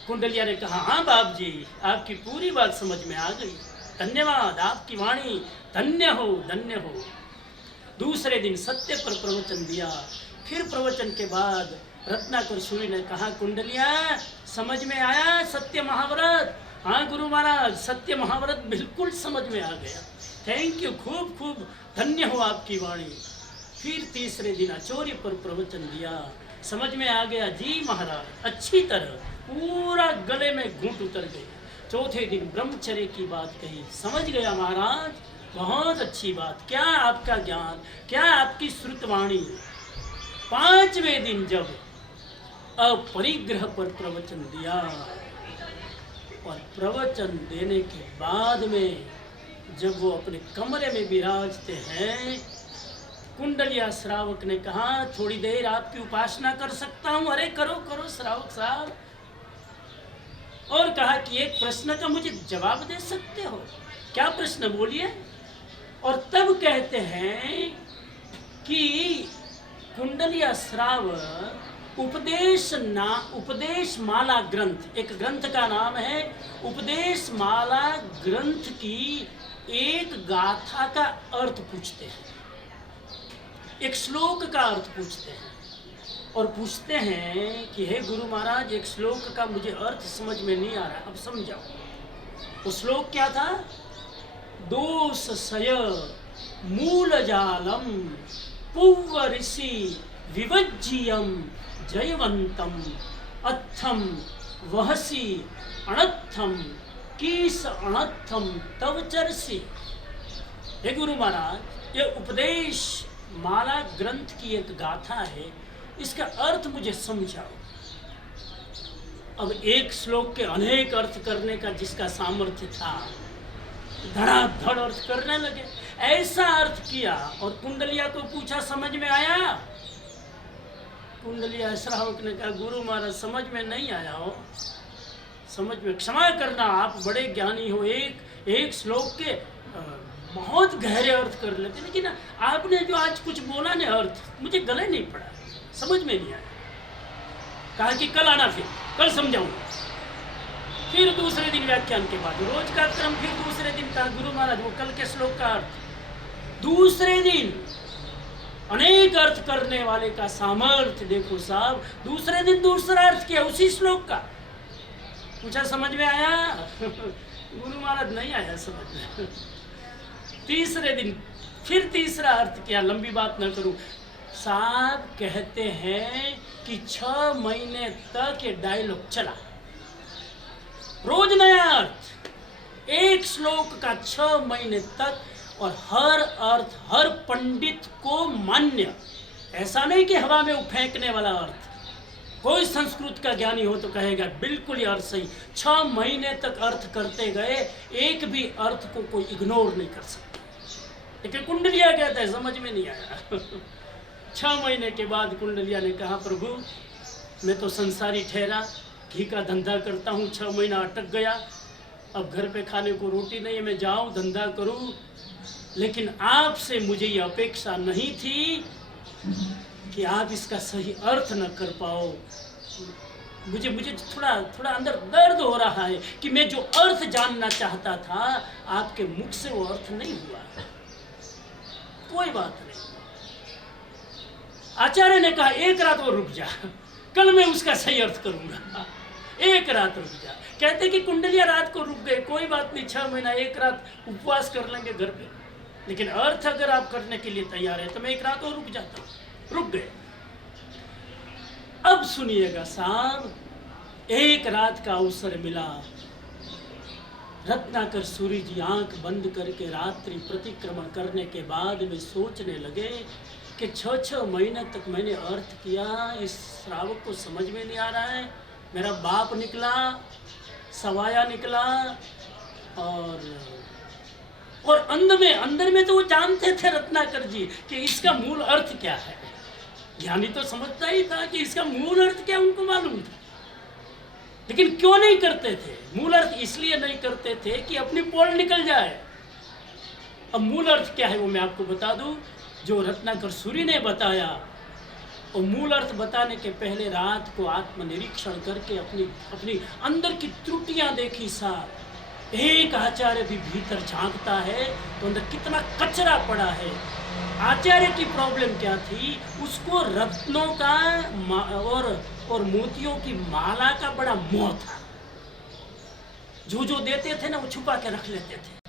कुंडलिया ने कहा, हाँ बाप जी, आपकी पूरी बात समझ में आ गई, धन्यवाद, आपकी वाणी धन्य हो, धन्य हो। दूसरे दिन सत्य पर प्रवचन दिया। फिर प्रवचन के बाद रत्नाकर सूरी ने कहा, कुंडलिया समझ में आया सत्य महाव्रत? हाँ गुरु महाराज, सत्य महाव्रत बिल्कुल समझ में आ गया, थैंक यू, खूब खूब धन्य हो आपकी वाणी। फिर तीसरे दिन आचौर्य पर प्रवचन दिया, समझ में आ गया जी महाराज, अच्छी तरह, पूरा गले में घूंट उतर गए। चौथे दिन ब्रह्मचर्य की बात कही, समझ गया महाराज, बहुत अच्छी बात, क्या आपका ज्ञान, क्या आपकी श्रुतवाणी। 5वें दिन जब अपरिग्रह पर प्रवचन दिया, और प्रवचन देने के बाद में जब वो अपने कमरे में विराजते हैं, कुंडलिया श्रावक ने कहा, थोड़ी देर आपकी उपासना कर सकता हूं? अरे करो करो श्रावक साहब। और कहा कि एक प्रश्न का मुझे जवाब दे सकते हो? क्या प्रश्न, बोलिए। और तब कहते हैं कि कुंडलिया श्रावक उपदेश माला ग्रंथ, एक ग्रंथ का नाम है उपदेश माला ग्रंथ की एक गाथा का अर्थ पूछते हैं, एक श्लोक का अर्थ पूछते हैं, और पूछते हैं कि हे गुरु महाराज, एक श्लोक का मुझे अर्थ समझ में नहीं आ रहा, अब समझाओ। वो श्लोक क्या था? दोषसय मूलजालम पूर्व ऋषि विवज्जियम जयवंतम अत्थम वहसी अनत्थम कीस अनत्थम तव चरसी। हे गुरु महाराज, ये उपदेश माला ग्रंथ की एक गाथा है, इसका अर्थ मुझे समझाओ। अब एक श्लोक के अनेक अर्थ करने का जिसका सामर्थ्य था, धड़ाधड़ अर्थ करने लगे। ऐसा अर्थ किया और कुंडलिया को पूछा, समझ में आया? कुंडलिया श्रावक ने कहा, गुरु महाराज समझ में नहीं आया हो, समझ में, क्षमा करना, आप बड़े ज्ञानी हो, एक श्लोक के बहुत गहरे अर्थ कर लेते, लेकिन आपने जो आज कुछ बोला ने अर्थ, मुझे गले नहीं पड़ा, समझ में नहीं आया। कहा कि कल आना, फिर कल समझाऊंगा। फिर दूसरे दिन व्याख्यान के बाद रोज का क्रम, फिर दूसरे दिन कहा, गुरु महाराज वो कल के श्लोक का अर्थ। दूसरे दिन अनेक अर्थ करने वाले का सामर्थ्य देखो साहब, दूसरे दिन दूसरा अर्थ किया उसी श्लोक का। पूछा समझ में आया? गुरु महाराज नहीं आया समझ में। तीसरे दिन फिर तीसरा अर्थ किया, लंबी बात न करूं। साहब कहते हैं कि 6 महीने तक ये डायलॉग चला, रोज नया अर्थ, एक श्लोक का 6 महीने तक, और हर अर्थ हर पंडित को मान्य। ऐसा नहीं कि हवा में फेंकने वाला अर्थ। कोई संस्कृत का ज्ञानी हो तो कहेगा बिल्कुल ही अर्थ सही। 6 महीने तक अर्थ करते गए, एक भी अर्थ को कोई इग्नोर नहीं कर सकता। लेकिन कुंडलिया कहता है समझ में नहीं आया। 6 महीने के बाद कुंडलिया ने कहा, प्रभु मैं तो संसारी ठहरा, घी का धंधा करता हूँ, 6 महीना अटक गया, अब घर पे खाने को रोटी नहीं है, मैं जाऊँ धंधा करूँ, लेकिन आपसे मुझे ये अपेक्षा नहीं थी कि आप इसका सही अर्थ न कर पाओ। मुझे थोड़ा अंदर दर्द हो रहा है कि मैं जो अर्थ जानना चाहता था, आपके मुख से वो अर्थ नहीं हुआ। कोई बात नहीं। आचार्य ने कहा एक रात वो रुक जा, कल मैं उसका सही अर्थ करूंगा। एक रात रुक जा। कहते कि कुंडलिया रात को रुक गए, कोई बात नहीं, 6 महीना एक रात उपवास कर लेंगे घर पे, लेकिन अर्थ अगर आप करने के लिए तैयार है तो मैं एक रात और रुक जाता हूँ। रुक गए। अब सुनिएगा साहब, एक रात का अवसर मिला। रत्नाकर सूरी जी आंख बंद करके रात्रि प्रतिक्रमण करने के बाद में सोचने लगे कि 6 महीने तक मैंने अर्थ किया, इस श्रावक को समझ में नहीं आ रहा है। मेरा बाप निकला, सवाया निकला, और अंदर में तो वो जानते थे रत्नाकर जी कि इसका मूल अर्थ क्या है। ज्ञानी तो समझता ही था कि इसका मूल अर्थ क्या, उनको मालूम था, लेकिन क्यों नहीं करते थे? मूल अर्थ इसलिए नहीं करते थे कि अपनी पोल निकल जाए। अब मूल अर्थ क्या है वो मैं आपको बता दूं, जो रत्नाकर सूरी ने बताया। और मूल अर्थ बताने के पहले रात को आत्मनिरीक्षण करके अपनी अंदर की त्रुटियां देखी साहब। एक आचार्य भी भीतर झांकता है तो अंदर कितना कचरा पड़ा है। आचार्य की प्रॉब्लम क्या थी? उसको रत्नों का और मोतियों की माला का बड़ा मोह था। जो देते थे ना वो छुपा के रख लेते थे।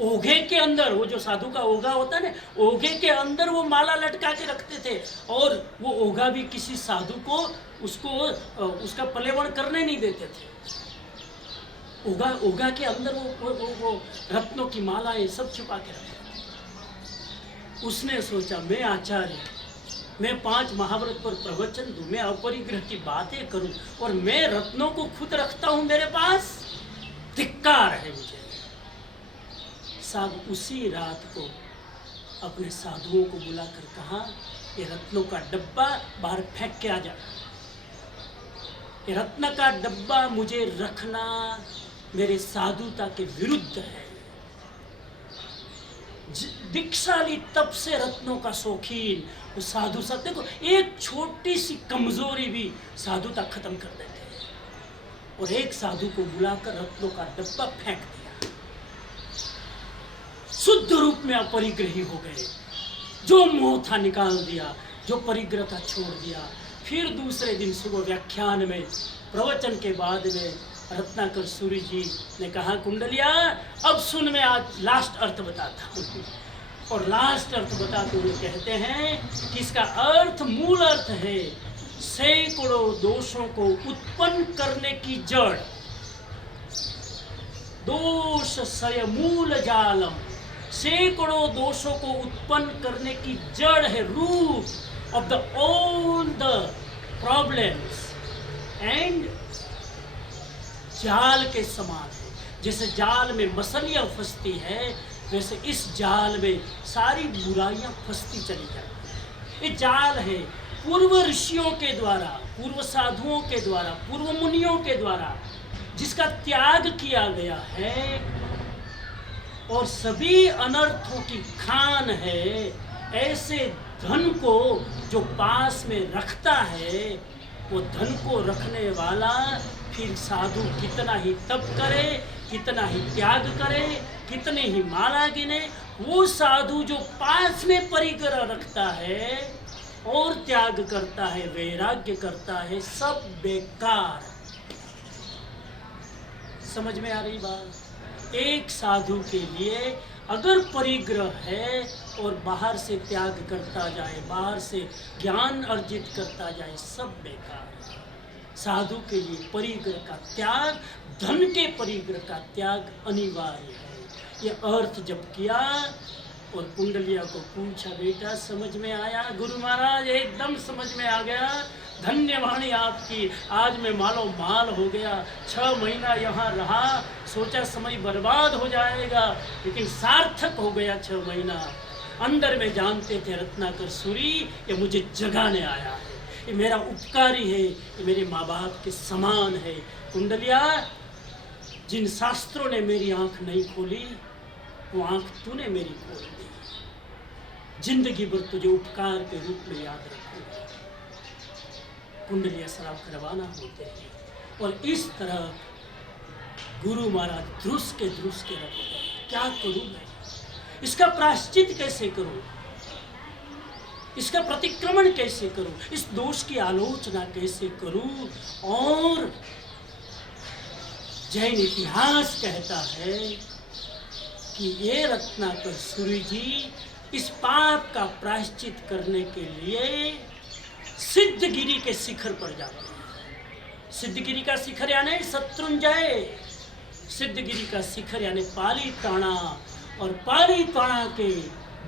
ओघे के अंदर, वो जो साधु का ओघा होता है ना, ओघे के अंदर वो माला लटका के रखते थे, और वो ओघा भी किसी साधु को उसका पलेवण करने नहीं देते थे। ओघा के अंदर वो रत्नों की मालाएं सब छुपा के रखते थे। उसने सोचा मैं आचार्य, मैं 5 महाव्रत पर प्रवचन दूं, मैं अपरिग्रह की बातें करूं, और मैं रत्नों को खुद रखता हूं मेरे पास, धिक्कार है मुझे। साहब उसी रात को अपने साधुओं को बुलाकर कहा, ये रत्नों का डब्बा बाहर फेंक के आ जा। ये रत्न का डब्बा मुझे रखना मेरे साधुता के विरुद्ध है। दीक्षा ली तब से रत्नों का शौकीन वो साधु सब, देखो एक छोटी सी कमजोरी भी साधुता खत्म कर देते हैं। और एक साधु को बुलाकर रत्नों का डब्बा फेंक दिया। शुद्ध रूप में अपरिग्रही हो गए, जो मोह था निकाल दिया, जो परिग्रह था छोड़ दिया। फिर दूसरे दिन सुबह व्याख्यान में प्रवचन के बाद में रत्नाकर सूरी जी ने कहा, कुंडलिया अब सुन, मैं आज लास्ट अर्थ बताता हूँ। और लास्ट अर्थ बताते हुए कहते हैं कि इसका अर्थ, मूल अर्थ है सैकड़ों दोषों को उत्पन्न करने की जड़। दोष सय मूल जालम, सैकड़ों दोषों को उत्पन्न करने की जड़ है, root of the all the problems. And जाल के समान है, जैसे जाल में मछलियां फंसती है, वैसे इस जाल में सारी बुराइयां फंसती चली जाती है। ये जाल है पूर्व ऋषियों के द्वारा, पूर्व साधुओं के द्वारा, पूर्व मुनियों के द्वारा जिसका त्याग किया गया है, और सभी अनर्थों की खान है। ऐसे धन को जो पास में रखता है, वो धन को रखने वाला फिर साधु कितना ही तप करे, कितना ही त्याग करे, कितने ही माला गिने, वो साधु जो पास में परिग्रह रखता है और त्याग करता है, वैराग्य करता है, सब बेकार। समझ में आ रही बात? एक साधु के लिए अगर परिग्रह है और बाहर से त्याग करता जाए, बाहर से ज्ञान अर्जित करता जाए, सब बेकार है। साधु के लिए परिग्रह का त्याग, धन के परिग्रह का त्याग अनिवार्य है। ये अर्थ जब किया और कुंडलिया को पूछा, बेटा समझ में आया? गुरु महाराज एकदम समझ में आ गया, धन्य वाणी आपकी, आज मैं मालो माल हो गया। 6 महीना यहाँ रहा, सोचा समय बर्बाद हो जाएगा, लेकिन सार्थक हो गया 6 महीना। अंदर में जानते थे रत्नाकर सूरी ये मुझे जगाने आया है, ये मेरा उपकारी है, ये मेरे माँ बाप के समान है। कुंडलिया, जिन शास्त्रों ने मेरी आंख नहीं खोली, वो आंख तूने मेरी खोल दी। जिंदगी भर तुझे उपकार के रूप में याद रखूंगा। कुंडलिया श्राप करवाना होते हैं, और इस तरह गुरु महाराज ध्रुस के रख गए। क्या करूं मैं? इसका प्रायश्चित कैसे करूं? इसका प्रतिक्रमण कैसे करूं? इस दोष की आलोचना कैसे करूं? और जैन इतिहास कहता है कि ये रत्नाकर सूरी जी इस पाप का प्रायश्चित करने के लिए सिद्धगिरी के शिखर पर जाते हैं। सिद्धगिरी का शिखर यानी शत्रुंजय, सिद्धगिरी का शिखर यानी पाली ताना, और पाली ताना के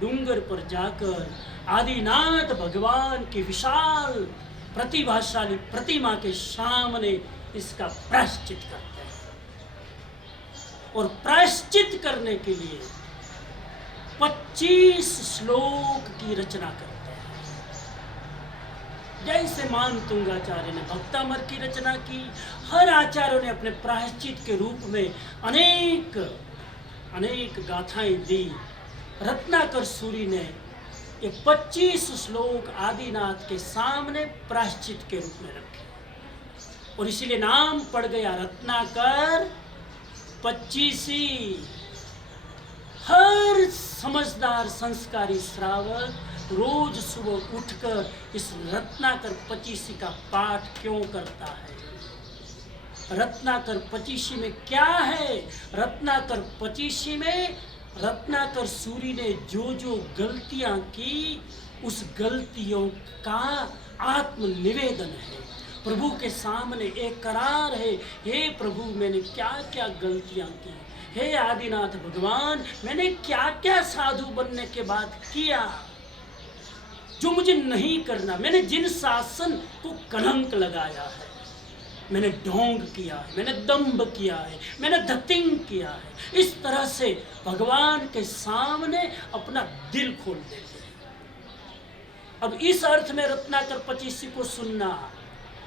डूंगर पर जाकर आदिनाथ भगवान की विशाल प्रतिभाशाली प्रतिमा के सामने इसका प्रायश्चित करते हैं। और प्रायश्चित करने के लिए 25 श्लोक की रचना करते हैं। जैसे मानतुंगाचार्य ने भक्तामर की रचना की, हर आचार्यों ने अपने प्रायश्चित के रूप में अनेक गाथाएं दी। रत्नाकर सूरी ने ये 25 श्लोक आदिनाथ के सामने प्रायश्चित के रूप में रखे, और इसीलिए नाम पड़ गया रत्नाकर 25। हर समझदार संस्कारी श्रावक रोज सुबह उठकर इस रत्नाकर 25 का पाठ क्यों करता है? रत्नाकर 25 में क्या है? रत्नाकर 25 में रत्नाकर सूरी ने जो जो गलतियां की, उस गलतियों का आत्मनिवेदन है, प्रभु के सामने एक करार है। हे प्रभु, मैंने क्या क्या गलतियां की, हे आदिनाथ भगवान, मैंने क्या क्या साधु बनने के बाद किया जो मुझे नहीं करना। मैंने जिन शासन को कलंक लगाया है, मैंने ढोंग किया है, मैंने दंभ किया है, मैंने धतिंग किया है। इस तरह से भगवान के सामने अपना दिल खोल देते हैं। अब इस अर्थ में रत्नाकर 25 को सुनना,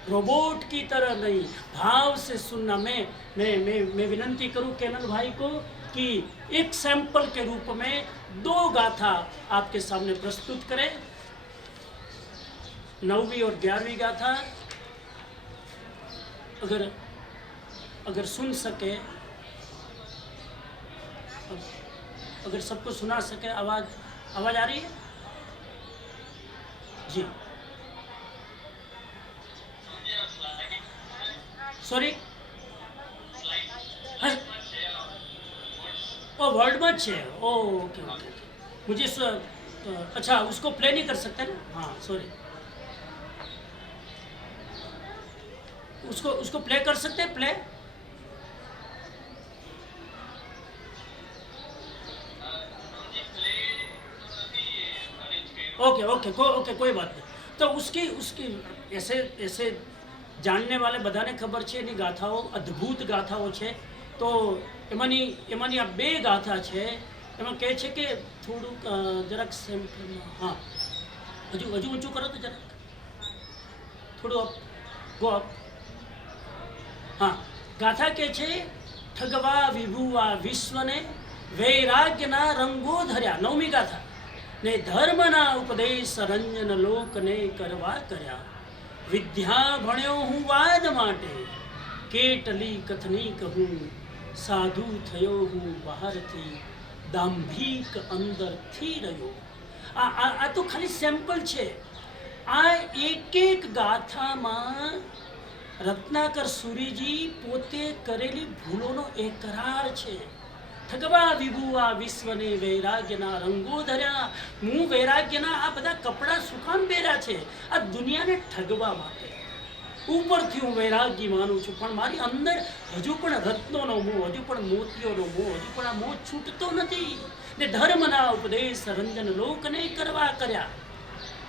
रोबोट की तरह नहीं, भाव से सुनना। मैं विनंती करूं केनल भाई को कि एक सैंपल के रूप में 2 गाथा आपके सामने प्रस्तुत करें, 9वीं और 11वीं गाथा। अगर सुन सके, अगर सबको सुना सके, आवाज आ रही है जी? सॉरी, ओ वर्ड में छे, ओके ओके, मुझे अच्छा उसको प्ले नहीं कर सकते ना? हाँ सॉरी, उसको प्ले कर सकते हैं? प्ले ओके कोई बात नहीं। तो उसकी ऐसे जानने वाले बधाने खबर छे एनी गाथाओ अद्भुत गाथाओ छे। तो एमानी आ 2 गाथा छे। एमां कहे छे के थोड़ुंक जराक सेम्पल, हाँ हजू ऊंचું करो तो जरा थोड़ું अप, गो अप। हाँ, गाथा के छे, ठगवा विभुआ विश्वने वैराग्यना रंगो धर्या। 9મી गाथा ने धर्मना उपदेश रंजन लोकने करवा कर्या। विद्या भण्यो हूँ वाद माटे, केटली कथनी कहूँ, साधु थयो हूँ बहारथी, दांभिक अंदर थी रह्यो। आ तो खाली सैम्पल छे। आ एक गाथा में રત્નાકર સુરીજી પોતે કરેલી ભૂલોનો એકરાર છે. ઠગવા વિભુવા વિશ્વને વૈરાગ્યના રંગો ધર્યા. હું વૈરાગ્યના આ બધા કપડાં શું કામ પહેર્યા છે? આ દુનિયાને ઠગવા માટે. ઉપરથી હું વૈરાગ્ય માનું છું, પણ મારી અંદર હજુ પણ રત્નોનો મોહ, હજુ પણ મોતીઓનો મોહ, હજુ પણ આ મોહ છૂટતો નથી. ને ધર્મના ઉપદેશ રંજન લોકને કરવા કર્યા,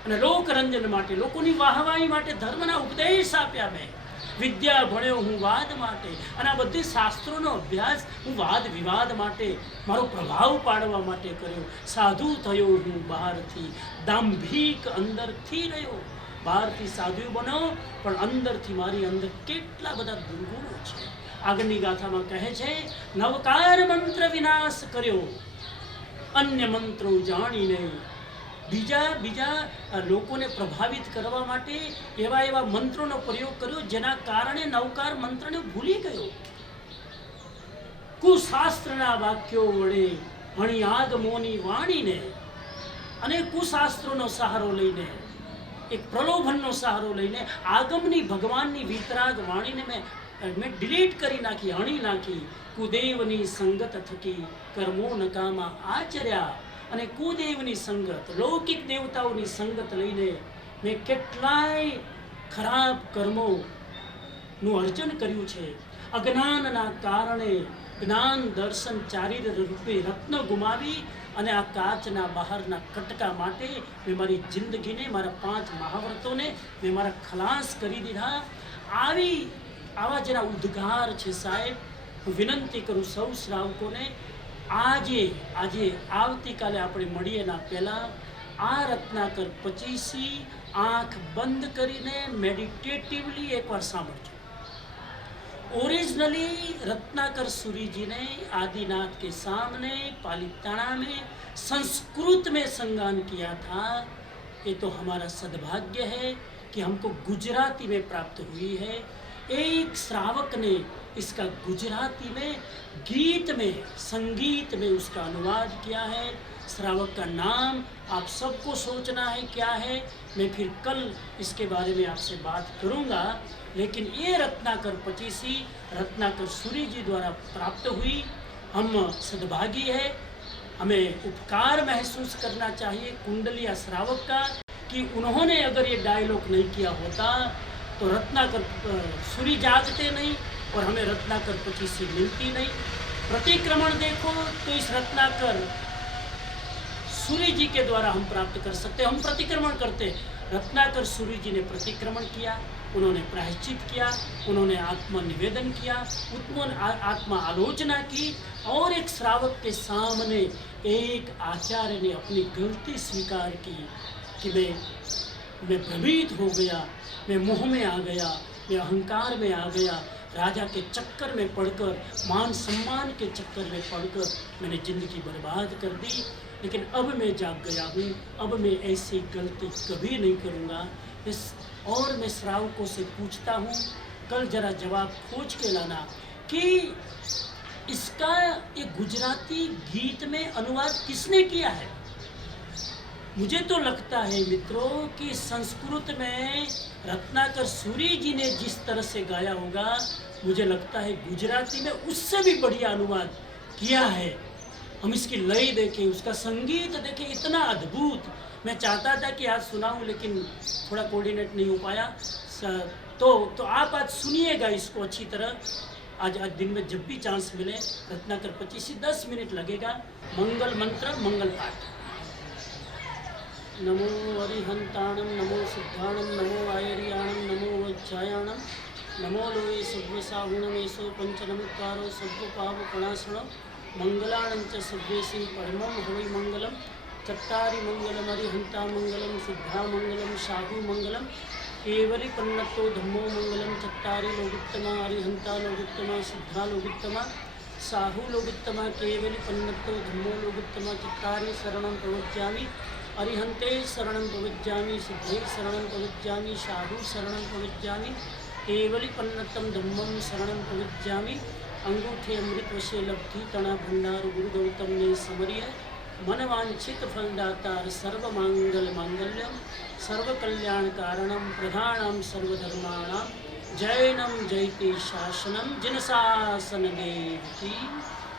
અને લોકરંજન માટે, લોકોની વાહવાહી માટે ધર્મના ઉપદેશ આપ્યા. મેં વિદ્યા ભણ્યો હું વાદ માટે, અને આ બધી શાસ્ત્રોનો અભ્યાસ હું વાદ વિવાદ માટે, મારો પ્રભાવ પાડવા માટે કર્યો. સાધુ થયો હું બહારથી, દાંભિક અંદરથી રહ્યો. બહારથી સાધુ બનો, પણ અંદરથી મારી અંદર કેટલા બધા દુર્ગુણો છે. આગળની ગાથામાં કહે છે, નવકાર મંત્ર વિનાશ કર્યો, અન્ય મંત્રો જાણીને. બીજા લોકોને પ્રભાવિત કરવા માટે એવા મંત્રોનો પ્રયોગ કર્યો, જેના કારણે નવકાર મંત્રને ભૂલી ગયો. કુશાસ્ત્રના વાક્યો વડે હણિયાગમોની વાણીને, અને કુશાસ્ત્રોનો સહારો લઈને, એક પ્રલોભનનો સહારો લઈને આગમની ભગવાનની વિતરાગ વાણીને મેં ડિલીટ કરી નાખી, હણી નાખી. કુદેવની સંગત થકી કર્મો નકામા આચર્યા. અને કુદેવની સંગત, લૌકિક દેવતાઓની સંગત લઈને મેં કેટલાય ખરાબ કર્મોનું અર્જન કર્યું છે. અજ્ઞાનના કારણે જ્ઞાન દર્શન ચારિત્ર રૂપે રત્ન ગુમાવી, અને આ કાચના બહારના કટકા માટે મેં મારી જિંદગીને, મારા 5 મહાવ્રતોને મેં મારા ખલાસ કરી દીધા. આવા જેના ઉદ્ગાર છે સાહેબ, હું વિનંતી કરું સૌ શ્રાવકોને, આજે આવતીકાલે આપણે મળીએ ના પહેલાં આ રત્નાકર 25 આંખ બંધ કરીને મેડિટેટિવલી એકવાર સાંભળજો. ओरिजिनली रत्नाकर सूरी जी ने आदिनाथ के सामने पालिताना में संस्कृत में संगान किया था. ये तो हमारा सद्भाग्य है कि हमको गुजराती में प्राप्त हुई है. एक श्रावक ने इसका गुजराती में गीत में, संगीत में उसका अनुवाद किया है. श्रावक का नाम आप सबको सोचना है क्या है. मैं फिर कल इसके बारे में आपसे बात करूंगा. लेकिन ये रत्नाकर 25 रत्नाकर सूरी जी द्वारा प्राप्त हुई. हम सद्भागी है, हमें उपकार महसूस करना चाहिए कुंडलिया श्रावक का, कि उन्होंने अगर ये डायलॉग नहीं किया होता तो रत्नाकर सूरी जागते नहीं और हमें रत्नाकर 25 मिलती नहीं. प्रतिक्रमण देखो तो इस रत्नाकर सूरी जी के द्वारा हम प्राप्त कर सकते. हम प्रतिक्रमण करते, रत्नाकर सूरी जी ने प्रतिक्रमण किया, उन्होंने प्रायश्चित किया, उन्होंने आत्मा निवेदन किया, उन्होंने आत्मा आलोचना की, और एक श्रावक के सामने एक आचार्य ने अपनी गलती स्वीकार की कि मैं भ्रमित हो गया, मैं मोह में आ गया, मैं अहंकार में आ गया, राजा के चक्कर में पड़कर, मान सम्मान के चक्कर में पड़कर मैंने ज़िंदगी बर्बाद कर दी. लेकिन अब मैं जाग गया हूँ, अब मैं ऐसी गलती कभी नहीं करूँगा. और मैं श्रावकों से पूछता हूँ, कल जरा जवाब खोज के लाना कि इसका ये गुजराती गीत में अनुवाद किसने किया है. मुझे तो लगता है मित्रों कि संस्कृत में रत्नाकर सूरी जी ने जिस तरह से गाया होगा, मुझे लगता है गुजराती में उससे भी बढ़िया अनुवाद किया है. हम इसकी लय देखें, उसका संगीत देखें, इतना अद्भुत. मैं चाहता था कि आज सुनाऊं, लेकिन थोड़ा कोऑर्डिनेट नहीं हो पाया. तो आप आज सुनिएगा इसको अच्छी तरह. आज दिन में जब भी चांस मिले, रत्नाकर 25 10 मिनट लगेगा. मंगल मंत्र, मंगल पाठ. नमो अरिहंताणम, नमो सिद्धाणम, नमो आयरियाणम, नमो वज्रायाणम, नमो लोये सव्यसाहुणमेशो पंचनमकारो सर्वपापप्रणाशनम, मंगलाणं च सर्वेषु परमं हवै मंगलम. चत्तारि मंगलम अरिहंता मंगलम, सिद्धा मंगलम, साहु मंगलम, केवली पन्नतो धम्मो मंगलम. चत्तारि लोकोत्तमा, अरिहंता लोकोत्तमा, सिद्धा लोकोत्तमा, साहु लोकोत्तमा, केवली पन्नतो धम्मो लोकोत्तमा. चत्तारि शरणं प्रवज्यामि, अरिहंते शरणं प्रवज्यामि, सिद्धे शरणं प्रवज्यामि, साहु शरणं प्रवज्यामि, केवली पन्नतं धम्मं शरणं प्रवज्यामि. अंगूठे अमृत वशे लब्धि तना भंडार गुरु गौतम ने समरिय. मनवांछित फलदातार सर्वमांगल मांगल्यम, सर्व कल्याण कारणम, प्रधानम सर्वधर्माणाम, जैनम जयते शासनम जिन शासन देव की